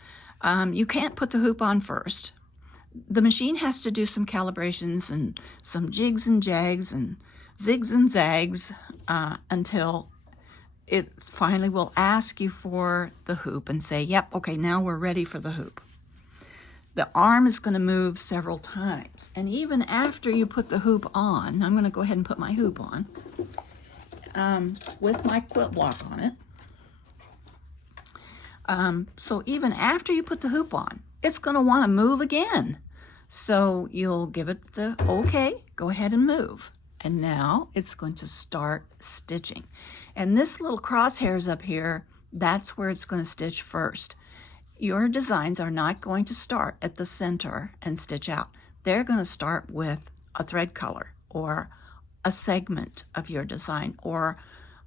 You can't put the hoop on first. The machine has to do some calibrations and some jigs and jags and zigs and zags until it finally will ask you for the hoop and say, yep, okay, now we're ready for the hoop. The arm is going to move several times. And even after you put the hoop on, I'm going to go ahead and put my hoop on with my quilt block on it. So even after you put the hoop on, it's going to want to move again. So you'll give it the okay, go ahead and move. And now it's going to start stitching. And this little crosshairs up here, that's where it's going to stitch first. Your designs are not going to start at the center and stitch out. They're going to start with a thread color or a segment of your design or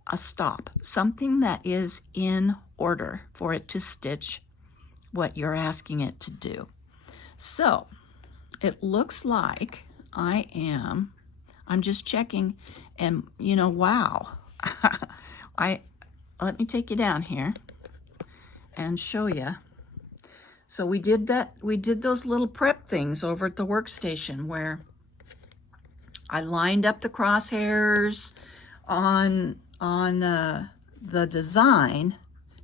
a stop, something that is in order for it to stitch what you're asking it to do. So it looks like I'm just checking, and you know, wow. Let me take you down here and show you. So we did those little prep things over at the workstation where I lined up the crosshairs on the design,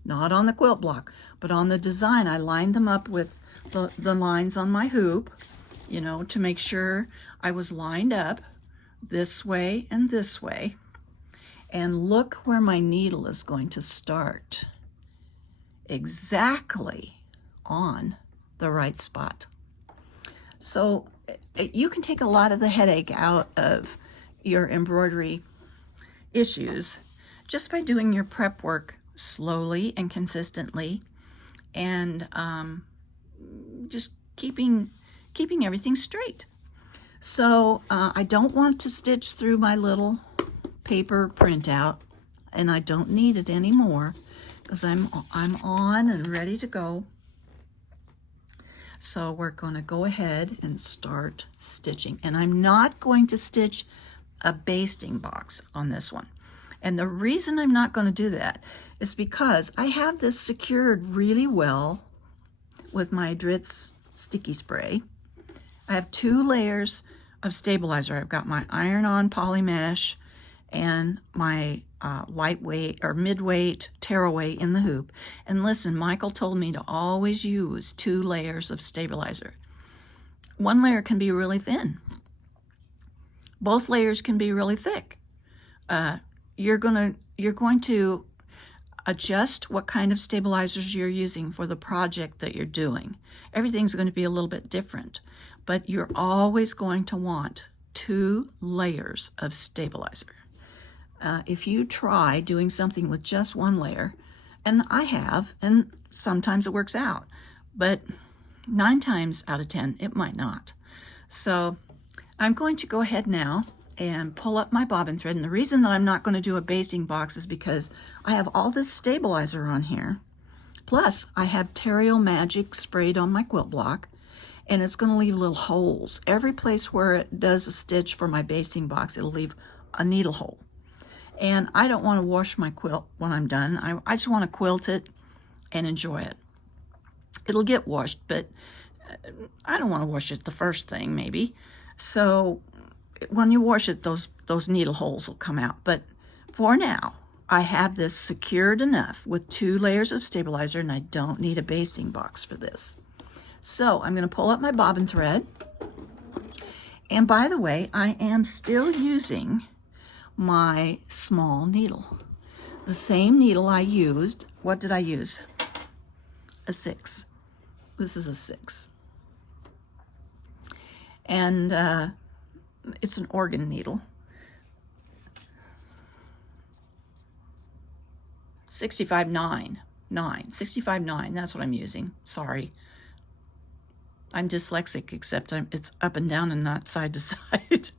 not on the quilt block, but on the design. I lined them up with the lines on my hoop, you know, to make sure I was lined up this way and this way. And look where my needle is going to start. Exactly on the right spot. So you can take a lot of the headache out of your embroidery issues just by doing your prep work slowly and consistently, and just keeping everything straight. So I don't want to stitch through my little paper printout, and I don't need it anymore because I'm on and ready to go. So we're going to go ahead and start stitching, and I'm not going to stitch a basting box on this one. And the reason I'm not going to do that is because I have this secured really well with my Dritz sticky spray. I have 2 layers of stabilizer. I've got my iron-on poly mesh and my lightweight or midweight tearaway in the hoop. And listen, Michael told me to always use 2 layers of stabilizer. 1 layer can be really thin. Both layers can be really thick. You're going to adjust what kind of stabilizers you're using for the project that you're doing. Everything's going to be a little bit different, but you're always going to want 2 layers of stabilizer. If you try doing something with just 1 layer, and I have, and sometimes it works out, but 9 times out of 10, it might not. So I'm going to go ahead now and pull up my bobbin thread. And the reason that I'm not going to do a basting box is because I have all this stabilizer on here. Plus, I have Terrio Magic sprayed on my quilt block, and it's going to leave little holes. Every place where it does a stitch for my basting box, it'll leave a needle hole. And I don't want to wash my quilt when I'm done. I just want to quilt it and enjoy it. It'll get washed, but I don't want to wash it the first thing, maybe. So when you wash it, those needle holes will come out. But for now, I have this secured enough with 2 layers of stabilizer, and I don't need a basting box for this. So I'm going to pull up my bobbin thread. And by the way, I am still using my small needle. The same needle I used. What did I use? A 6. This is a 6. And it's an organ needle. 65.9. 65.9, that's what I'm using. Sorry. I'm dyslexic, except it's up and down and not side to side.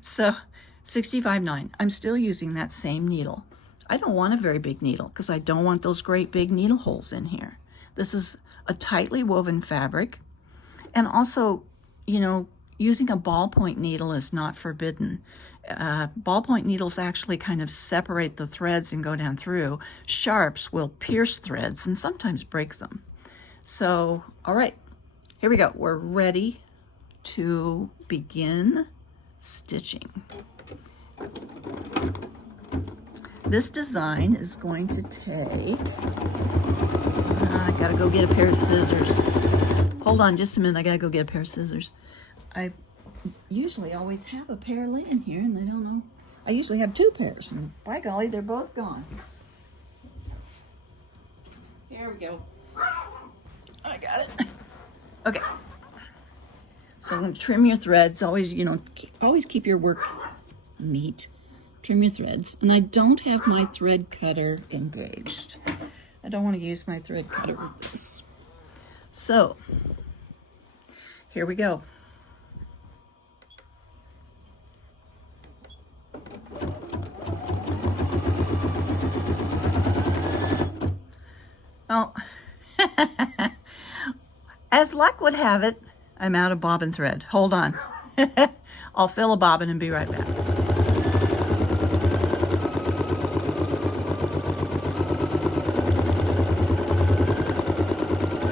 So 65.9. I'm still using that same needle. I don't want a very big needle because I don't want those great big needle holes in here. This is a tightly woven fabric. And also, you know, using a ballpoint needle is not forbidden. Ballpoint needles actually kind of separate the threads and go down through. Sharps will pierce threads and sometimes break them. So, all right, here we go. We're ready to begin stitching. This design is going to take, I gotta go get a pair of scissors. Hold on just a minute, I gotta go get a pair of scissors. I usually always have a pair laying here, and I don't know. I usually have 2 pairs, and by golly, they're both gone. Here we go. I got it. Okay. So I'm going to trim your threads. Always, you know, always keep your work neat. Trim your threads. And I don't have my thread cutter engaged. I don't want to use my thread cutter with this. So, here we go. Oh, as luck would have it, I'm out of bobbin thread. Hold on. I'll fill a bobbin and be right back.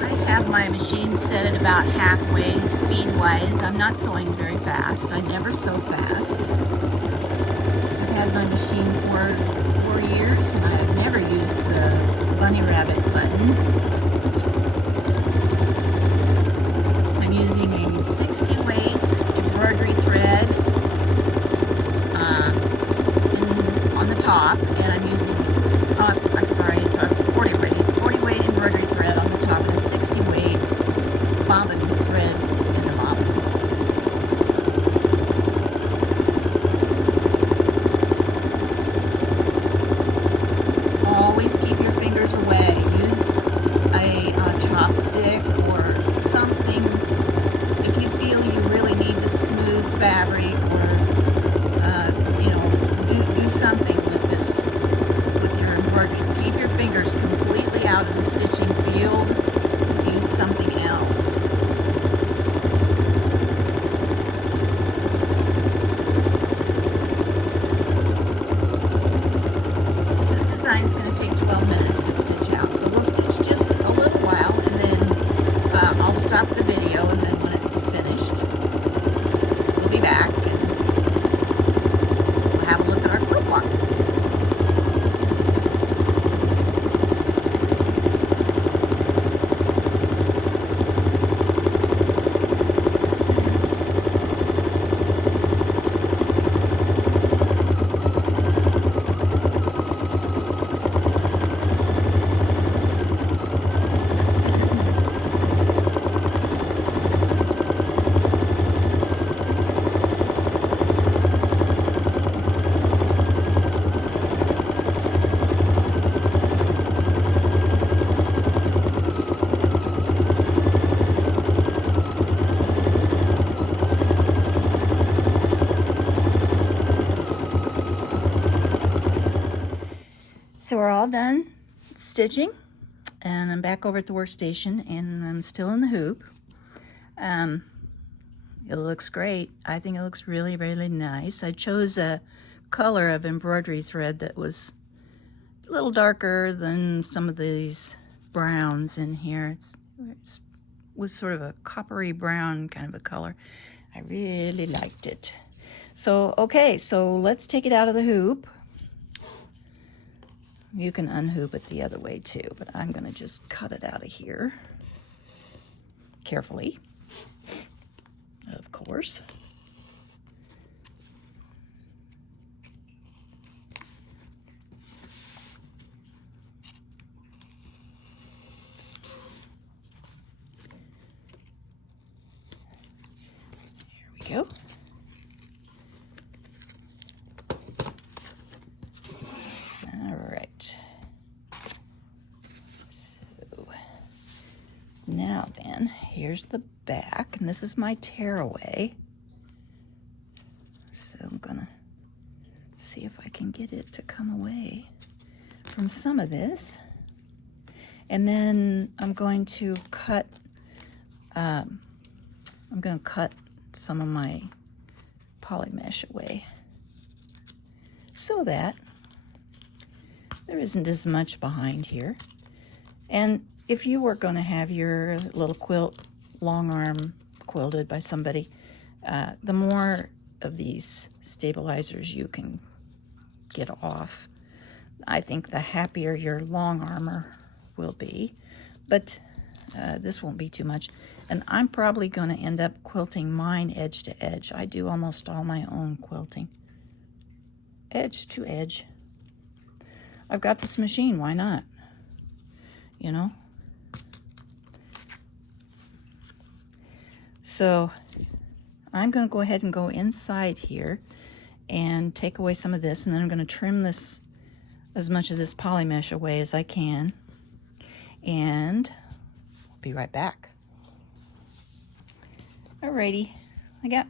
I have my machine set at about halfway speed-wise. I'm not sewing very fast. I never sew fast. I've had my machine for 4 years and I've never used the bunny rabbit button. I'm using a 60 weight embroidery thread on the top, and I'm using, it's a 40 weight embroidery thread on the top and a 60 weight bobbin thread in the bobbin. Always keep your fingers away. Use a chopstick or something if you feel you really need to smooth fabric, or do something with this, with your embroidery. Keep your fingers completely out of the stitching field. Use something else. This design is going to take 12 minutes to stitch out, so we'll stitch just a little while, and then I'll stop the video, and then when it's finished, we'll be back and we'll have a look at our quilt block. So we're all done stitching, and I'm back over at the workstation, and I'm still in the hoop. It looks great. I think it looks really, really nice. I chose a color of embroidery thread that was a little darker than some of these browns in here. It was sort of a coppery brown kind of a color. I really liked it. So, okay, so let's take it out of the hoop. You can unhoop it the other way too, but I'm gonna just cut it out of here carefully, of course. Here we go. All right. So now then, here's the back, and this is my tearaway. So I'm gonna see if I can get it to come away from some of this. And then I'm going to cut, some of my poly mesh away so that there isn't as much behind here. And if you were going to have your little quilt long arm quilted by somebody, the more of these stabilizers you can get off, I think the happier your long armor will be. But this won't be too much. And I'm probably going to end up quilting mine edge to edge. I do almost all my own quilting. Edge to edge. I've got this machine, why not? You know? So I'm going to go ahead and go inside here and take away some of this, and then I'm going to trim this, as much of this poly mesh away as I can, and I'll be right back. Alrighty, I got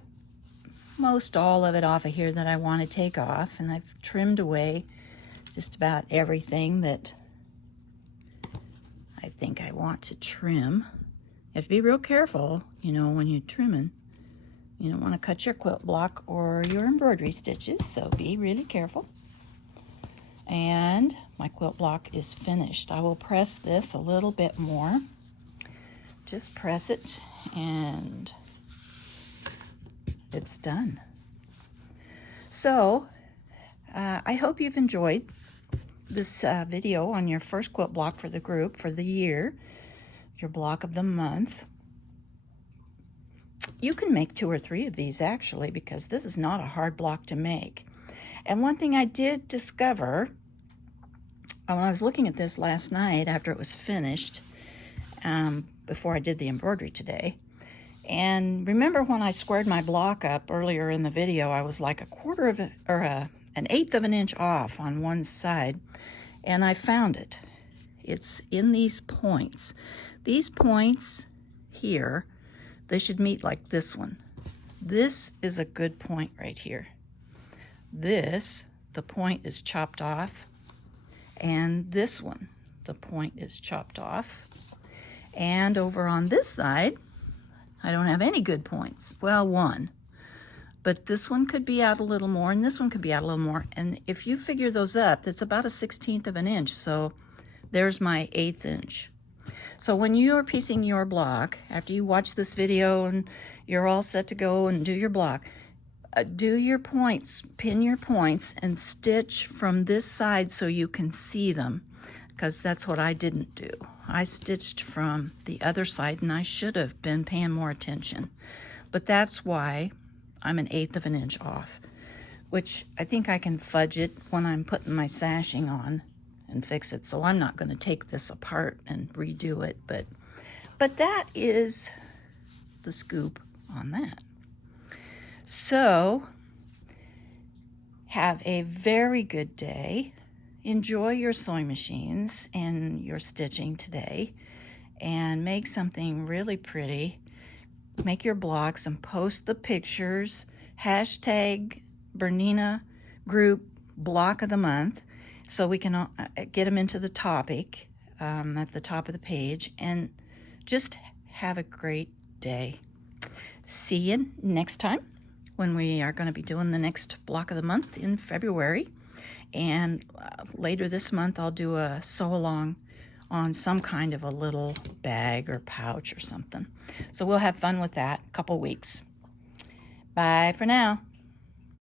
most all of it off of here that I want to take off, and I've trimmed away just about everything that I I think I want to trim. You have to be real careful, you know, when you're trimming. You don't want to cut your quilt block or your embroidery stitches, so be really careful. And my quilt block is finished. I will press this a little bit more. Just press it and it's done. So I hope you've enjoyed this video on your first quilt block for the group for the year, your block of the month. You can make 2 or 3 of these actually, because this is not a hard block to make. And one thing I did discover when I was looking at this last night after it was finished, before I did the embroidery today, and remember when I squared my block up earlier in the video, I was like an eighth of an inch off on one side, and I found it. It's in these points. These points here, they should meet like this one. This is a good point right here. This, the point is chopped off, and this one, the point is chopped off. And over on this side, I don't have any good points. Well, one. But this one could be out a little more, and this one could be out a little more. And if you figure those up, that's about a 1/16 of an inch. So there's my 1/8 inch. So when you are piecing your block, after you watch this video and you're all set to go and do your block, do your points, pin your points, and stitch from this side so you can see them, because that's what I didn't do. I stitched from the other side, and I should have been paying more attention. But that's why I'm an 1/8 of an inch off, which I think I can fudge it when I'm putting my sashing on and fix it. So I'm not going to take this apart and redo it, but that is the scoop on that. So have a very good day. Enjoy your sewing machines and your stitching today, and make something really pretty. Make your blocks and post the pictures. Hashtag Bernina Group Block of the Month, so we can get them into the topic at the top of the page. And just have a great day. See you next time when we are going to be doing the next block of the month in February. And later this month, I'll do a sew along on some kind of a little bag or pouch or something. So we'll have fun with that a couple weeks. Bye for now.